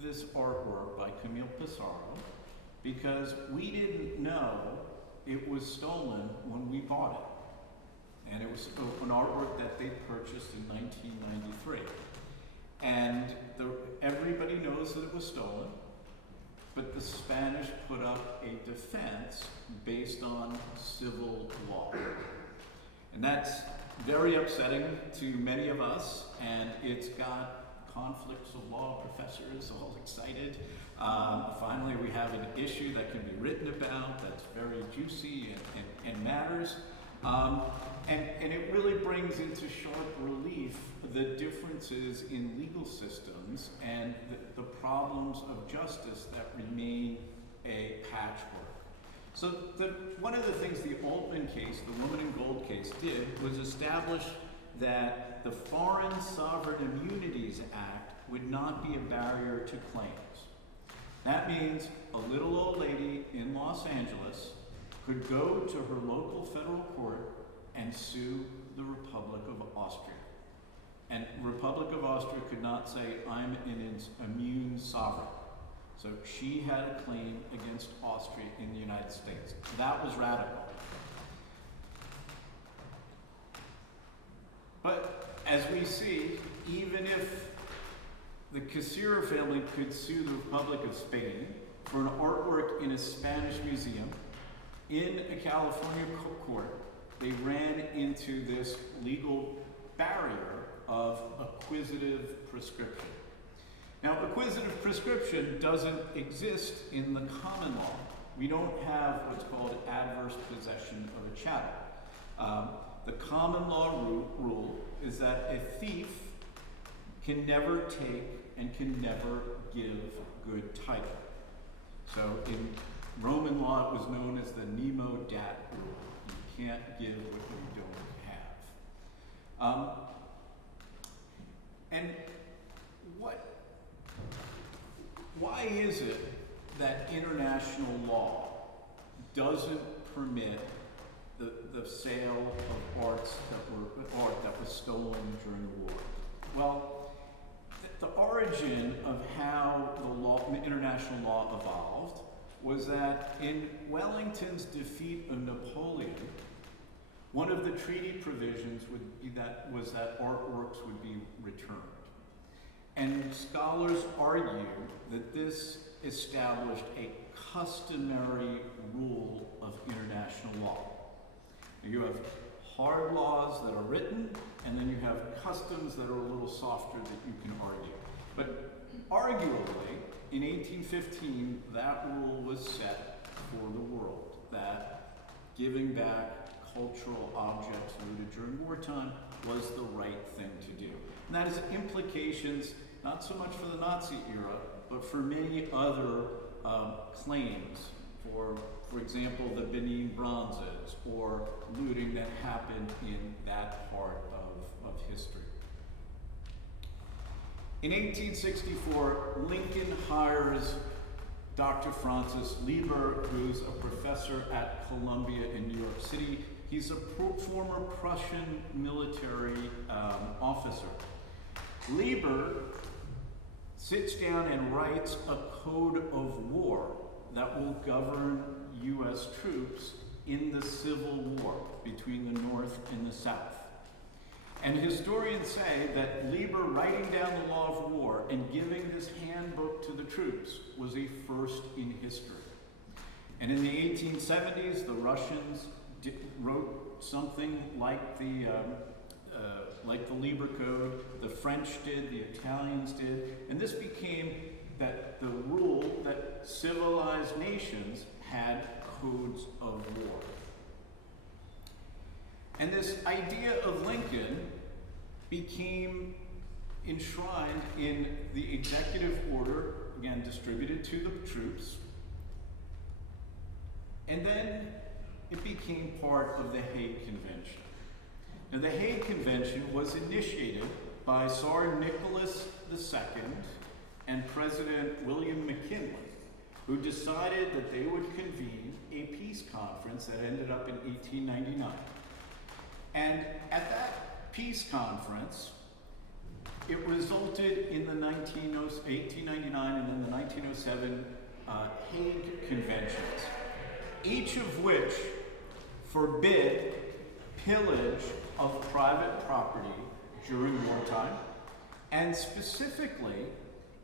this artwork by Camille Pissarro because we didn't know it was stolen when we bought it. And it was an artwork that they purchased in 1993. And everybody knows that it was stolen, but the Spanish put up a defense based on civil law. And that's very upsetting to many of us, and it's got conflicts of law professors all excited. Finally, we have an issue that can be written about that's very juicy and matters. And it really brings into sharp relief the differences in legal systems and the problems of justice that remain a patchwork. So one of the things the Altman case, the Woman in Gold case, did was establish that the Foreign Sovereign Immunities Act would not be a barrier to claims. That means a little old lady in Los Angeles could go to her local federal court and sue the Republic of Austria. And Republic of Austria could not say, I'm an immune sovereign. So she had a claim against Austria in the United States. That was radical. But as we see, even if the Cassirer family could sue the Republic of Spain for an artwork in a Spanish museum in a California court, they ran into this legal barrier of acquisitive prescription. Now, acquisitive prescription doesn't exist in the common law. We don't have what's called adverse possession of a chattel. The common law rule is that a thief can never take and can never give good title. So in Roman law, it was known as the nemo dat rule. You can't give what you don't have. And why is it that international law doesn't permit the sale of art that was stolen during the war? Well, the origin of how the international law evolved was that in Wellington's defeat of Napoleon, one of the treaty provisions was that artworks would be returned. And scholars argue that this established a customary rule of international law. You have hard laws that are written, and then you have customs that are a little softer that you can argue. But arguably, in 1815, that rule was set for the world, that giving back cultural objects looted during wartime was the right thing to do. And that has implications, not so much for the Nazi era, but for many other claims, for example, the Benin bronzes, or looting that happened in that part of history. In 1864, Lincoln hires Dr. Francis Lieber, who's a professor at Columbia in New York City. He's a former Prussian military officer. Lieber sits down and writes a code of war that will govern U.S. troops in the Civil War between the North and the South. And historians say that Lieber writing down the law of war and giving this handbook to the troops was a first in history. And in the 1870s, the Russians wrote something like the Lieber Code. The French did, the Italians did, and this became that the rule that civilized nations had codes of war. And this idea of Lincoln became enshrined in the executive order, again distributed to the troops, and then it became part of the Hague Convention. Now, the Hague Convention was initiated by Tsar Nicholas II and President William McKinley, who decided that they would convene a peace conference that ended up in 1899. And at that peace conference, it resulted in the 1899 and then the 1907 Hague Conventions, each of which forbid pillage of private property during wartime, and specifically,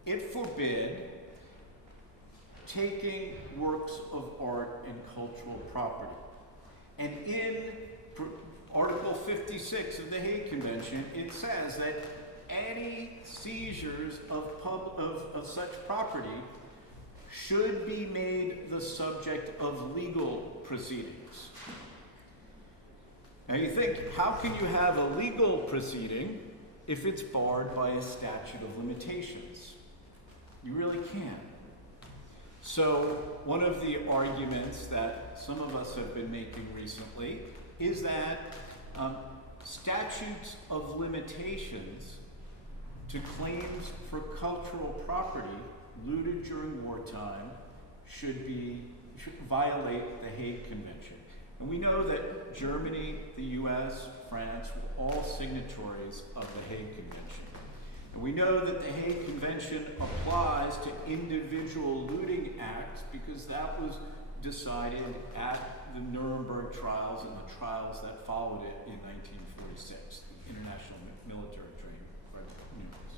it forbid taking works of art and cultural property. And in Article 56 of the Hague Convention, it says that any seizures of such property should be made the subject of legal proceedings. Now you think, how can you have a legal proceeding if it's barred by a statute of limitations? You really can't. So one of the arguments that some of us have been making recently is that statutes of limitations to claims for cultural property looted during wartime should violate the Hague Convention. And we know that Germany, the US, France were all signatories of the Hague Convention. And we know that the Hague Convention applies to individual looting acts because that was decided at the Nuremberg trials and the trials that followed it in 1946, the International Military Tribunals.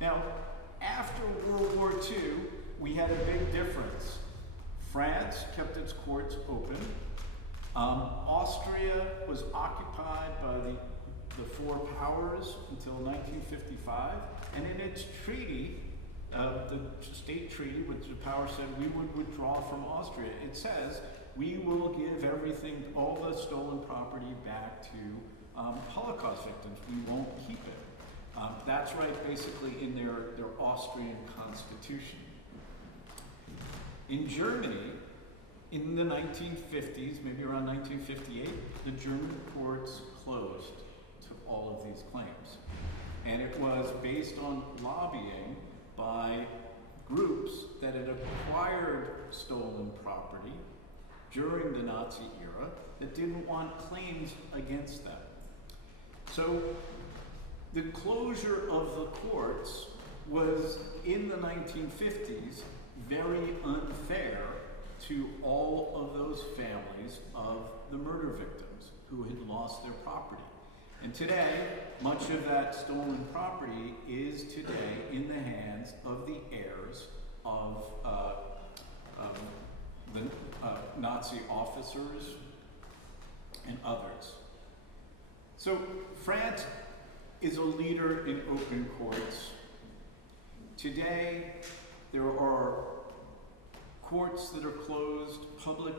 Now, after World War II, we had a big difference. France kept its courts open. Austria was occupied by the four powers until 1955, and in its treaty, the state treaty, which the power said we would withdraw from Austria, it says we will give everything, all the stolen property back to Holocaust victims. We won't keep it. That's right, basically in their Austrian constitution. In Germany, in the 1950s, maybe around 1958, the German courts closed to all of these claims. And it was based on lobbying by groups that had acquired stolen property during the Nazi era that didn't want claims against them. So the closure of the courts was, in the 1950s, very unfair to all of those families of the murder victims who had lost their property. And today, much of that stolen property is today in the hands of the heirs of the Nazi officers and others. So France is a leader in open courts. Today, there are courts that are closed, public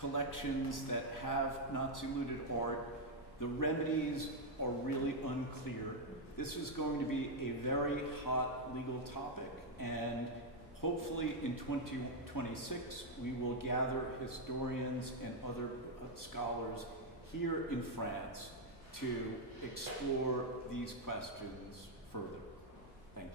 collections that have Nazi looted art. The remedies are really unclear. This is going to be a very hot legal topic, and hopefully in 2026 we will gather historians and other scholars here in France to explore these questions further. Thank you.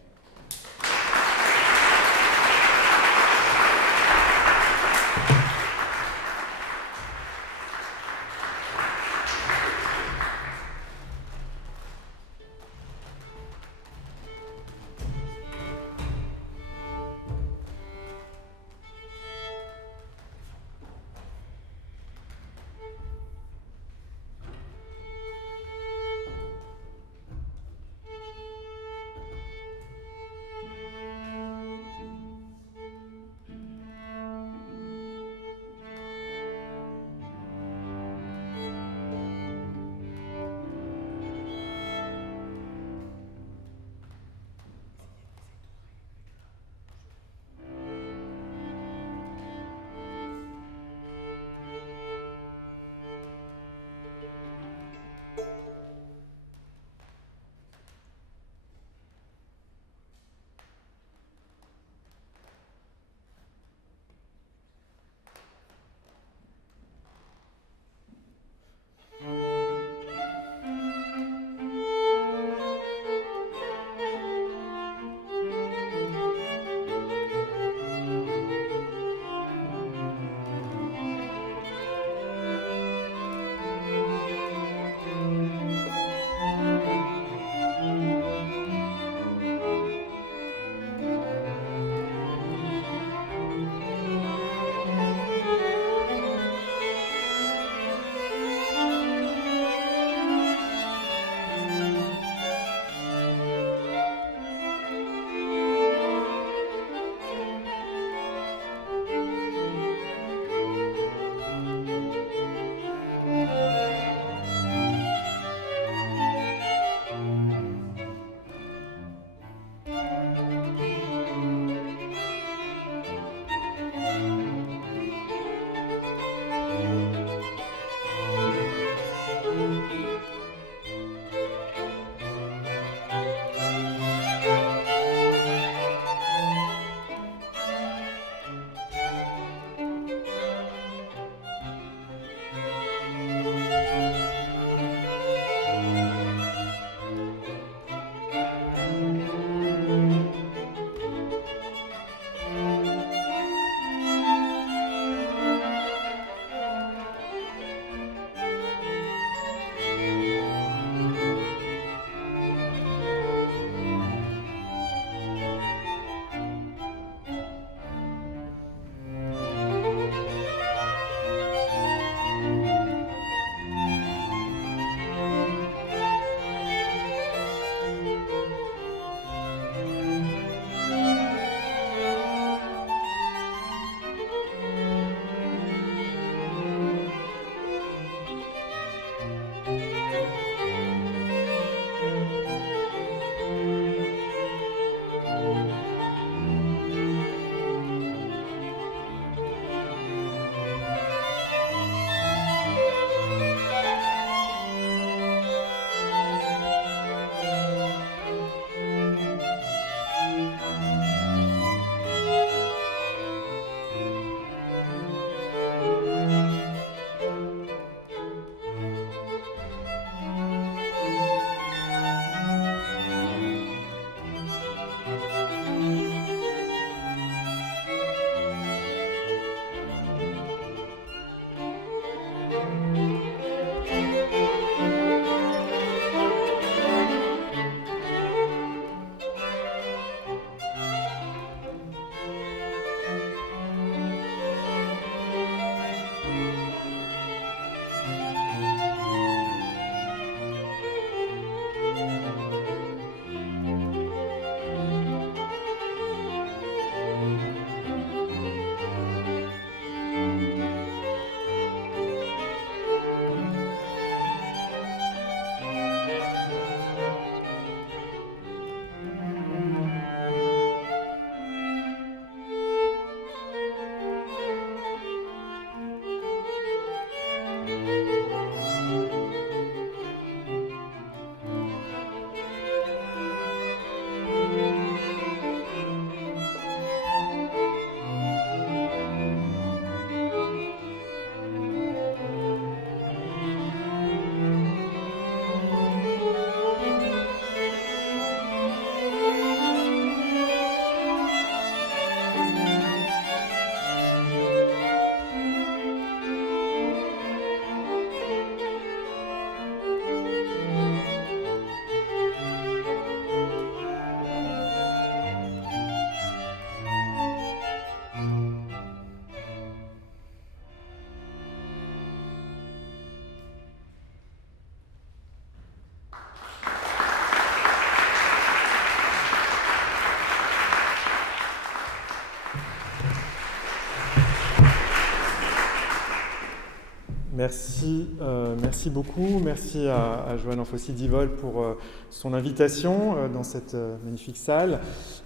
Merci beaucoup. Merci à Joanne Anfossi-Divol pour son invitation dans cette magnifique salle.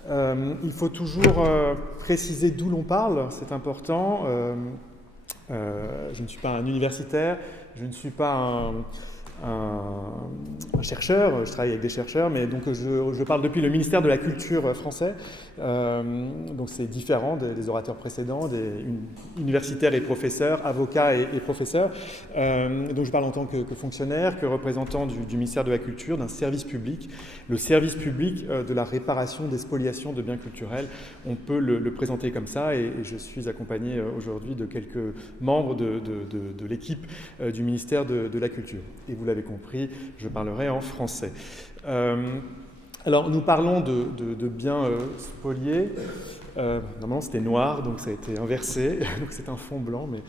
Il faut toujours préciser d'où l'on parle, c'est important. Je ne suis pas un universitaire, je ne suis pas un chercheur, je travaille avec des chercheurs, mais donc je parle depuis le ministère de la Culture français, donc c'est différent des orateurs précédents, des universitaires et professeurs, avocats et professeurs. Donc je parle en tant que fonctionnaire, que représentant du ministère de la Culture, d'un service public, le service public de la réparation des spoliations de biens culturels. On peut le présenter comme ça, et je suis accompagné aujourd'hui de quelques membres de l'équipe du ministère de la Culture. Et vous l'avez compris, je parlerai en français. Alors, nous parlons de biens spoliés. Normalement, c'était noir, donc ça a été inversé. Donc, c'est un fond blanc, mais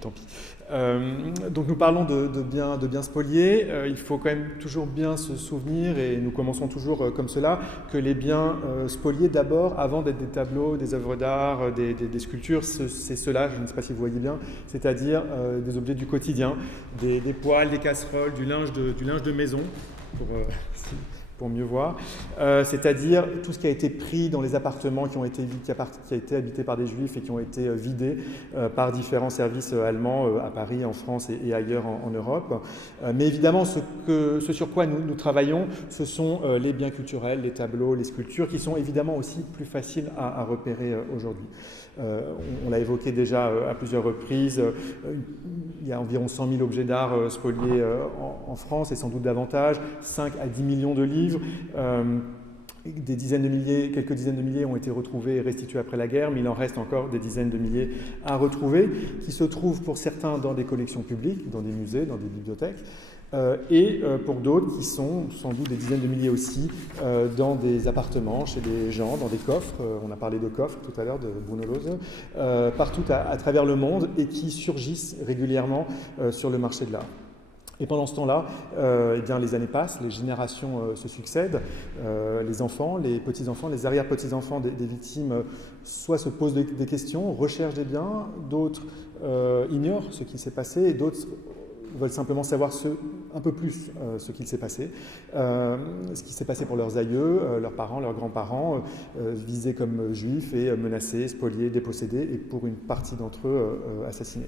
tant pis. Donc, nous parlons de biens spoliés. Il faut quand même toujours bien se souvenir, et nous commençons toujours comme cela, que les biens spoliés, d'abord, avant d'être des tableaux, des œuvres d'art, des sculptures, c'est cela, je ne sais pas si vous voyez bien, c'est-à-dire des objets du quotidien, des poêles, des casseroles, du linge de maison, pour mieux voir, c'est-à-dire tout ce qui a été pris dans les appartements qui a été habités par des juifs et qui ont été vidés par différents services allemands à Paris, en France et ailleurs en Europe. Mais évidemment, ce sur quoi nous travaillons, ce sont les biens culturels, les tableaux, les sculptures, qui sont évidemment aussi plus faciles à repérer aujourd'hui. On l'a évoqué déjà à plusieurs reprises, il y a environ 100 000 objets d'art spoliés en France, et sans doute davantage, 5 à 10 millions de livres. Quelques dizaines de milliers ont été retrouvés et restitués après la guerre, mais il en reste encore des dizaines de milliers à retrouver, qui se trouvent pour certains dans des collections publiques, dans des musées, dans des bibliothèques, et pour d'autres qui sont sans doute des dizaines de milliers aussi dans des appartements, chez des gens, dans des coffres, on a parlé de coffres tout à l'heure, de Bruno Lose, partout à travers le monde, et qui surgissent régulièrement sur le marché de l'art. Et pendant ce temps-là, eh bien, les années passent, les générations se succèdent, les enfants, les petits-enfants, les arrière-petits-enfants des victimes soit se posent des questions, recherchent des biens, d'autres ignorent ce qui s'est passé, et d'autres veulent simplement savoir un peu plus ce qu'il s'est passé, ce qui s'est passé pour leurs aïeux, leurs parents, leurs grands-parents, visés comme juifs et menacés, spoliés, dépossédés, et pour une partie d'entre eux assassinés.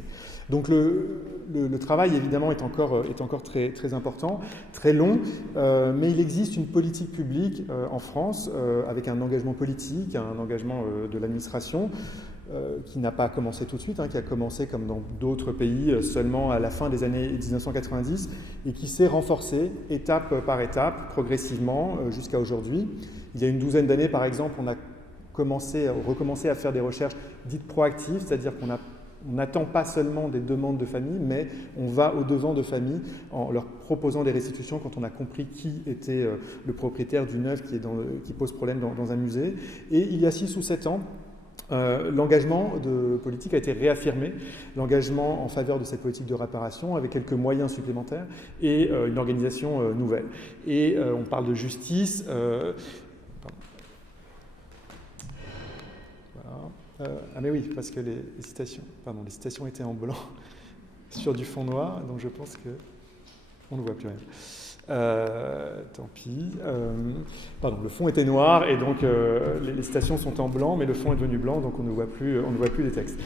Donc le travail évidemment est encore très, très important, très long, mais il existe une politique publique en France avec un engagement politique, un engagement de l'administration, qui n'a pas commencé tout de suite, qui a commencé comme dans d'autres pays seulement à la fin des années 1990, et qui s'est renforcé étape par étape, progressivement, jusqu'à aujourd'hui. Il y a une douzaine d'années, par exemple, on a recommencé à faire des recherches dites proactives, c'est-à-dire qu'on n'attend pas seulement des demandes de famille, mais on va au-devant de familles en leur proposant des restitutions quand on a compris qui était le propriétaire d'une œuvre qui pose problème dans un musée. Et il y a 6 ou 7 ans, l'engagement politique a été réaffirmé, l'engagement en faveur de cette politique de réparation avec quelques moyens supplémentaires et une organisation nouvelle. Et on parle de justice. Ah mais oui, parce que les citations étaient en blanc sur du fond noir, donc je pense qu'on ne voit plus rien. Tant pis. Le fond était noir, et donc les citations sont en blanc, mais le fond est devenu blanc, donc on ne voit plus les textes.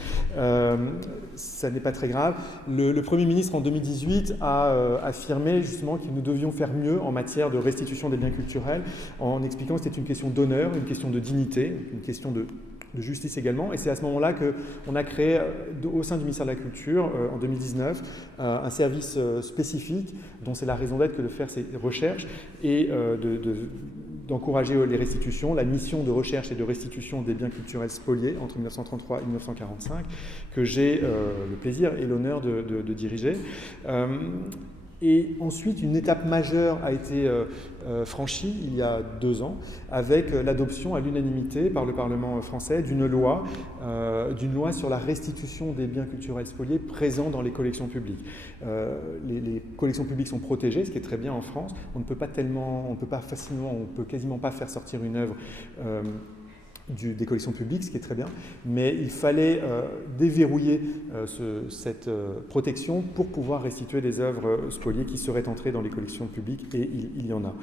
Ça n'est pas très grave. Le Premier ministre, en 2018, a affirmé justement que nous devions faire mieux en matière de restitution des biens culturels, en expliquant que c'était une question d'honneur, une question de dignité, une question de justice également. Et c'est à ce moment-là qu'on a créé, au sein du ministère de la Culture, en 2019, un service spécifique, dont c'est la raison d'être que de faire ces recherches et d'encourager les restitutions, la mission de recherche et de restitution des biens culturels spoliés entre 1933 et 1945, que j'ai le plaisir et l'honneur de diriger. Et ensuite, une étape majeure a été franchie il y a 2 ans avec l'adoption à l'unanimité par le Parlement français d'une loi sur la restitution des biens culturels spoliés présents dans les collections publiques. Les collections publiques sont protégées, ce qui est très bien en France. On peut quasiment pas faire sortir une œuvre des collections publiques, ce qui est très bien, mais il fallait déverrouiller cette protection pour pouvoir restituer des œuvres spoliées qui seraient entrées dans les collections publiques, et il y en a.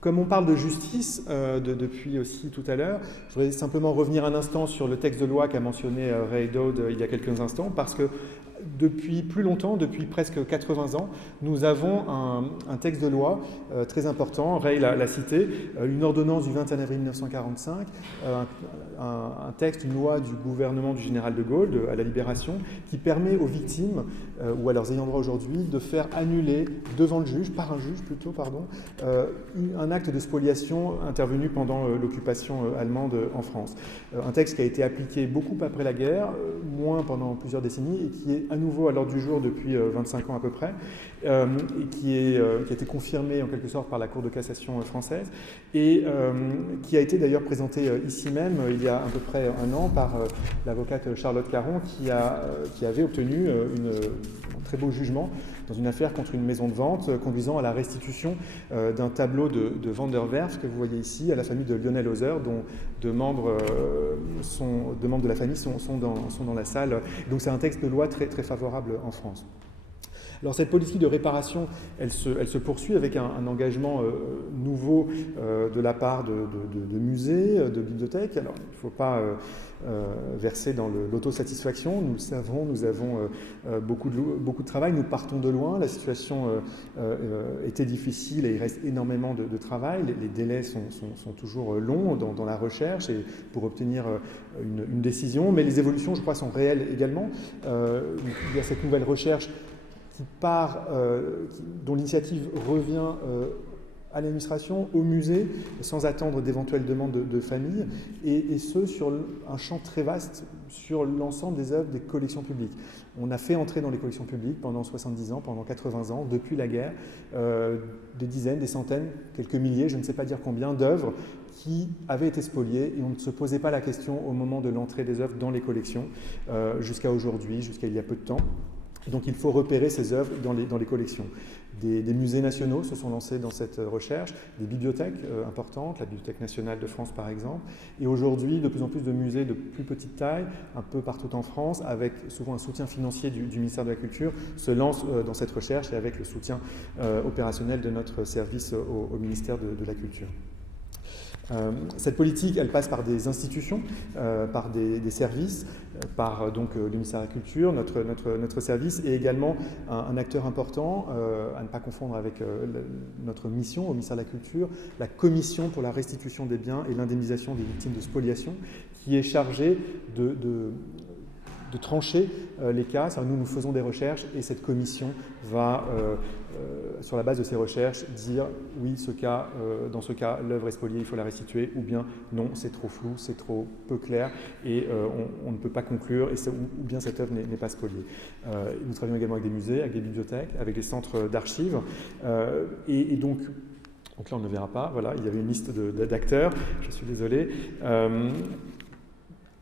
Comme on parle de justice depuis aussi tout à l'heure, je voudrais simplement revenir un instant sur le texte de loi qu'a mentionné Ray Dowd il y a quelques instants, parce que depuis plus longtemps, depuis presque 80 ans, nous avons un texte de loi très important, Ray l'a cité, une ordonnance du 21 avril 1945, un texte, une loi du gouvernement du général de Gaulle à la Libération, qui permet aux victimes ou à leurs ayants droit aujourd'hui de faire annuler devant le juge, par un juge plutôt, un acte de spoliation intervenu pendant l'occupation allemande en France. Un texte qui a été appliqué beaucoup après la guerre, moins pendant plusieurs décennies, et qui est à nouveau à l'ordre du jour depuis 25 ans à peu près, et qui a été confirmé en quelque sorte par la Cour de cassation française, et qui a été d'ailleurs présenté ici même il y a à peu près un an par l'avocate Charlotte Caron, qui avait obtenu un très beau jugement dans une affaire contre une maison de vente conduisant à la restitution d'un tableau de Van der Werf que vous voyez ici, à la famille de Lionel Hauser, dont deux membres de la famille sont dans la salle. Donc c'est un texte de loi très, très favorable en France. Alors cette politique de réparation, elle se poursuit avec un engagement nouveau de la part de musées, de bibliothèques. Alors il ne faut pas verser dans l'autosatisfaction. Nous le savons, nous avons beaucoup de travail, nous partons de loin, la situation était difficile et il reste énormément de travail. Les délais sont toujours longs dans la recherche et pour obtenir une décision, mais les évolutions, je crois, sont réelles également. Il y a cette nouvelle recherche dont l'initiative revient à l'administration, au musée, sans attendre d'éventuelles demandes de famille, et ce, sur un champ très vaste, sur l'ensemble des œuvres des collections publiques. On a fait entrer dans les collections publiques pendant 70 ans, pendant 80 ans, depuis la guerre, des dizaines, des centaines, quelques milliers, je ne sais pas dire combien, d'œuvres qui avaient été spoliées, et on ne se posait pas la question au moment de l'entrée des œuvres dans les collections, jusqu'à aujourd'hui, jusqu'à il y a peu de temps. Donc il faut repérer ces œuvres dans les collections. Des musées nationaux se sont lancés dans cette recherche, des bibliothèques importantes, la Bibliothèque nationale de France par exemple, et aujourd'hui de plus en plus de musées de plus petite taille, un peu partout en France, avec souvent un soutien financier du ministère de la Culture, se lancent dans cette recherche et avec le soutien opérationnel de notre service au ministère de la Culture. Cette politique, elle passe par des institutions, par des services, par donc le ministère de la Culture, notre service, et également un acteur important, à ne pas confondre avec notre mission au ministère de la Culture, la Commission pour la restitution des biens et l'indemnisation des victimes de spoliation, qui est chargée de trancher les cas. Nous faisons des recherches et cette commission va, sur la base de ces recherches, dire oui, dans ce cas, l'œuvre est spoliée, il faut la restituer, ou bien non, c'est trop flou, c'est trop peu clair et on ne peut pas conclure, ou bien cette œuvre n'est pas spoliée. Nous travaillons également avec des musées, avec des bibliothèques, avec des centres d'archives, et donc là on ne verra pas, voilà, il y avait une liste d'acteurs, je suis désolé.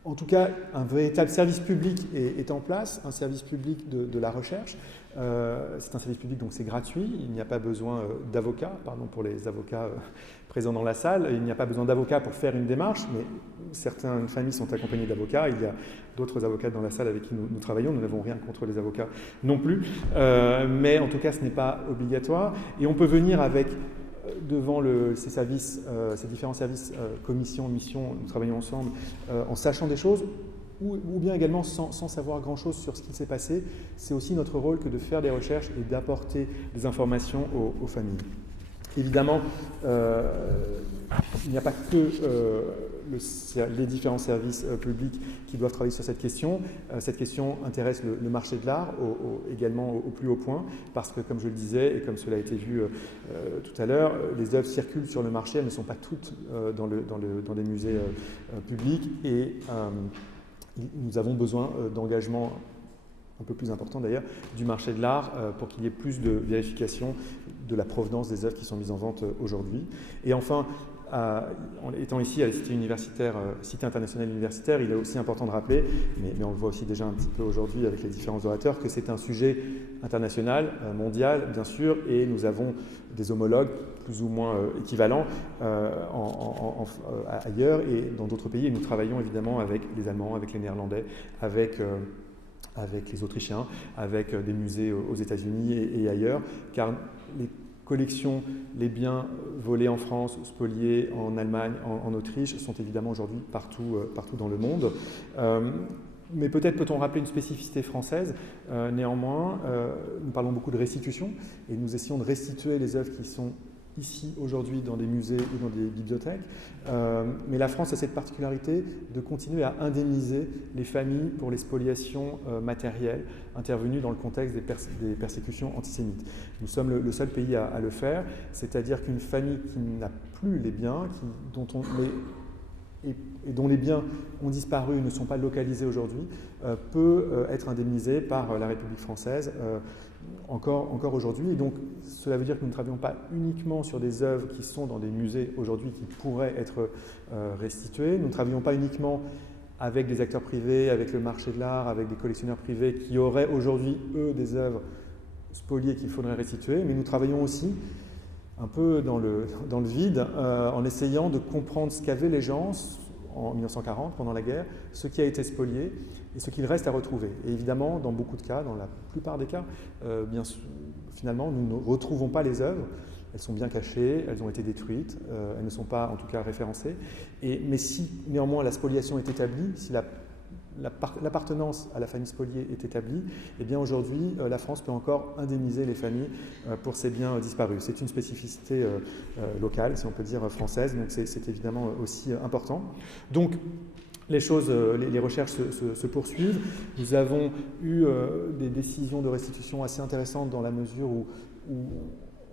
En tout cas, un véritable service public est en place, un service public de la recherche. C'est un service public, donc c'est gratuit. Il n'y a pas besoin d'avocat, pardon pour les avocats présents dans la salle. Il n'y a pas besoin d'avocat pour faire une démarche, mais certaines familles sont accompagnées d'avocats. Il y a d'autres avocats dans la salle avec qui nous travaillons. Nous n'avons rien contre les avocats non plus. Mais en tout cas, ce n'est pas obligatoire. Et on peut venir avec devant ces différents services, commissions, missions, nous travaillons ensemble, en sachant des choses, ou bien également sans savoir grand-chose sur ce qui s'est passé. C'est aussi notre rôle que de faire des recherches et d'apporter des informations aux familles. Évidemment, il n'y a pas que les différents services publics qui doivent travailler sur cette question. Cette question intéresse le marché de l'art également au plus haut point, parce que, comme je le disais, et comme cela a été vu tout à l'heure, les œuvres circulent sur le marché, elles ne sont pas toutes dans les musées publics, et nous avons besoin d'engagement un peu plus important d'ailleurs, du marché de l'art pour qu'il y ait plus de vérification de la provenance des œuvres qui sont mises en vente aujourd'hui. Et enfin, étant ici à la Cité universitaire, Cité internationale universitaire, il est aussi important de rappeler, mais on le voit aussi déjà un petit peu aujourd'hui avec les différents orateurs, que c'est un sujet international, mondial bien sûr, et nous avons des homologues plus ou moins équivalents ailleurs et dans d'autres pays. Et nous travaillons évidemment avec les Allemands, avec les Néerlandais, avec les Autrichiens, avec des musées aux États-Unis et ailleurs, car les collections, les biens volés en France, spoliés en Allemagne, en Autriche, sont évidemment aujourd'hui partout dans le monde. Mais peut-être peut-on rappeler une spécificité française. Néanmoins, nous parlons beaucoup de restitution et nous essayons de restituer les œuvres qui sont ici aujourd'hui dans des musées ou dans des bibliothèques. Mais la France a cette particularité de continuer à indemniser les familles pour les spoliations matérielles intervenues dans le contexte des persécutions antisémites. Nous sommes le seul pays à le faire, c'est-à-dire qu'une famille qui n'a plus les biens, dont les biens ont disparu, ne sont pas localisés aujourd'hui, peut être indemnisée par la République française encore aujourd'hui. Et donc, cela veut dire que nous ne travaillons pas uniquement sur des œuvres qui sont dans des musées aujourd'hui qui pourraient être restituées. Nous ne travaillons pas uniquement avec des acteurs privés, avec le marché de l'art, avec des collectionneurs privés qui auraient aujourd'hui, eux, des œuvres spoliées qu'il faudrait restituer, mais nous travaillons aussi un peu dans le vide, en essayant de comprendre ce qu'avaient les gens en 1940, pendant la guerre, ce qui a été spolié et ce qu'il reste à retrouver. Et évidemment, dans beaucoup de cas, dans la plupart des cas, bien sûr, finalement, nous ne retrouvons pas les œuvres. Elles sont bien cachées, elles ont été détruites, elles ne sont pas en tout cas référencées. Mais si néanmoins la spoliation est établie, si l'appartenance à la famille spoliée est établie, eh bien aujourd'hui, la France peut encore indemniser les familles pour ces biens disparus. C'est une spécificité locale, si on peut dire française, donc c'est évidemment aussi important. Donc, les recherches se poursuivent. Nous avons eu des décisions de restitution assez intéressantes dans la mesure où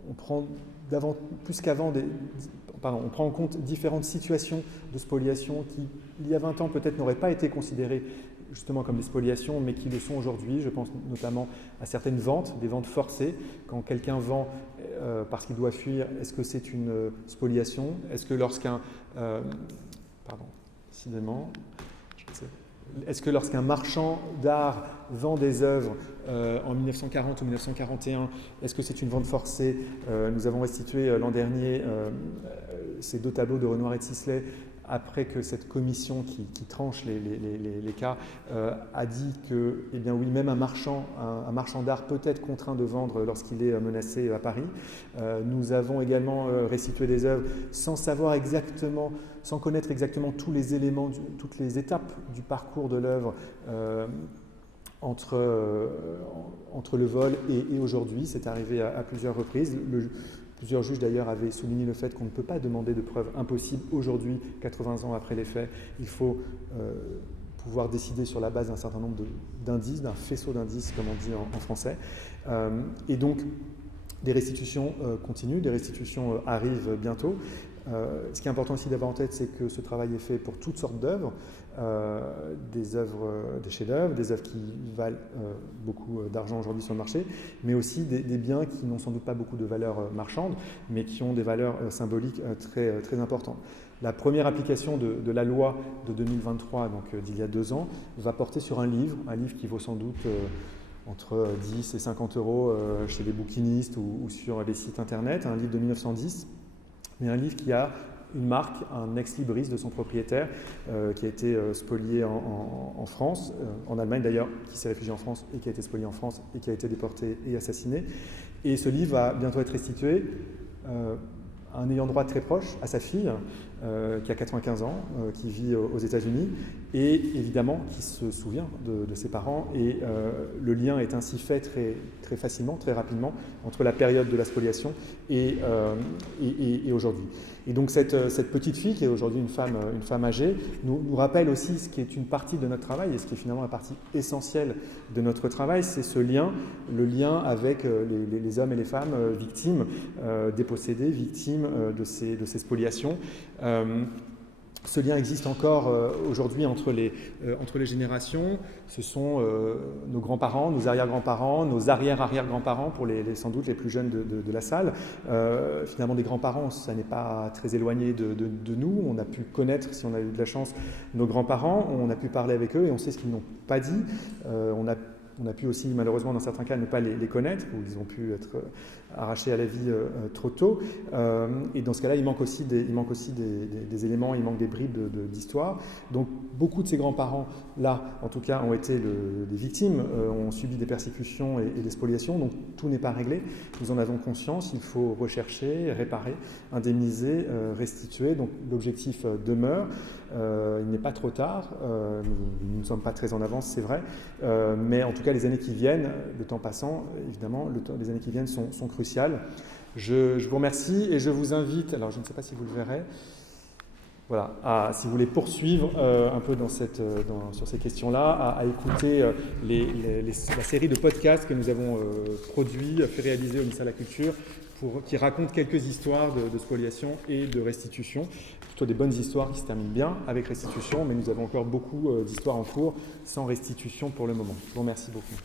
on prend plus qu'avant on prend en compte différentes situations de spoliation qui, il y a 20 ans, peut-être n'auraient pas été considérées justement comme des spoliations, mais qui le sont aujourd'hui. Je pense notamment à certaines ventes, des ventes forcées. Quand quelqu'un vend parce qu'il doit fuir, est-ce que c'est une spoliation? Est-ce que lorsqu'un... Est-ce que lorsqu'un marchand d'art vend des œuvres en 1940 ou 1941, est-ce que c'est une vente forcée? Nous avons restitué l'an dernier ces 2 tableaux de Renoir et de Sisley après que cette commission qui tranche les cas a dit que, eh bien oui, même un marchand d'art peut être contraint de vendre lorsqu'il est menacé à Paris. Nous avons également restitué des œuvres sans connaître exactement tous les éléments, toutes les étapes du parcours de l'œuvre entre le vol et aujourd'hui. C'est arrivé à plusieurs reprises. Plusieurs juges d'ailleurs avaient souligné le fait qu'on ne peut pas demander de preuves impossibles aujourd'hui, 80 ans après les faits. Il faut pouvoir décider sur la base d'un certain nombre d'indices, d'un faisceau d'indices, comme on dit en français. Et donc, des restitutions continuent, des restitutions arrivent bientôt. Ce qui est important aussi d'avoir en tête, c'est que ce travail est fait pour toutes sortes d'œuvres, des chefs-d'œuvre, des œuvres qui valent beaucoup d'argent aujourd'hui sur le marché, mais aussi des biens qui n'ont sans doute pas beaucoup de valeur marchande, mais qui ont des valeurs symboliques très, très importantes. La première application de la loi de 2023, donc d'il y a 2 ans, va porter sur un livre qui vaut sans doute entre 10 et 50 euros chez les bouquinistes ou sur les sites internet, un livre de 1910, mais un livre qui a une marque, un ex-libris de son propriétaire, qui a été spolié en France, en Allemagne d'ailleurs, qui s'est réfugié en France et qui a été spolié en France et qui a été déporté et assassiné. Et ce livre va bientôt être restitué à un ayant droit très proche, à sa fille, qui a 95 ans, qui vit aux États-Unis, et évidemment qui se souvient de ses parents. Et le lien est ainsi fait très, très facilement, très rapidement, entre la période de la spoliation et aujourd'hui. Et donc cette petite fille, qui est aujourd'hui une femme âgée, nous rappelle aussi ce qui est une partie de notre travail, et ce qui est finalement la partie essentielle de notre travail, c'est ce lien, le lien avec les hommes et les femmes victimes, dépossédés, victimes de ces spoliations. Ce lien existe encore aujourd'hui entre les générations. Ce sont nos grands-parents, nos arrière-grands-parents, nos arrière-arrière-grands-parents, pour sans doute les plus jeunes de la salle. Finalement, des grands-parents, ça n'est pas très éloigné de nous. On a pu connaître, si on a eu de la chance, nos grands-parents. On a pu parler avec eux et on sait ce qu'ils n'ont pas dit. On a pu aussi, malheureusement, dans certains cas, ne pas les connaître, ou ils ont pu être arrachés à la vie trop tôt. Et dans ce cas-là, il manque aussi des éléments, il manque des bribes d'histoire. Donc, beaucoup de ces grands-parents-là, en tout cas, ont été des victimes, ont subi des persécutions et des spoliations. Donc, tout n'est pas réglé. Nous en avons conscience. Il faut rechercher, réparer, indemniser, restituer. Donc, l'objectif demeure. Il n'est pas trop tard. Nous ne sommes pas très en avance, c'est vrai. Mais en tout cas, les années qui viennent, le temps passant, évidemment, les années qui viennent sont cruciales. Je vous remercie et je vous invite, alors je ne sais pas si vous le verrez, voilà, si vous voulez poursuivre un peu sur ces questions-là, à écouter la série de podcasts que nous avons produits, fait réaliser au ministère de la Culture, qui racontent quelques histoires de spoliation et de restitution, plutôt des bonnes histoires qui se terminent bien avec restitution, mais nous avons encore beaucoup d'histoires en cours sans restitution pour le moment. Je vous remercie beaucoup.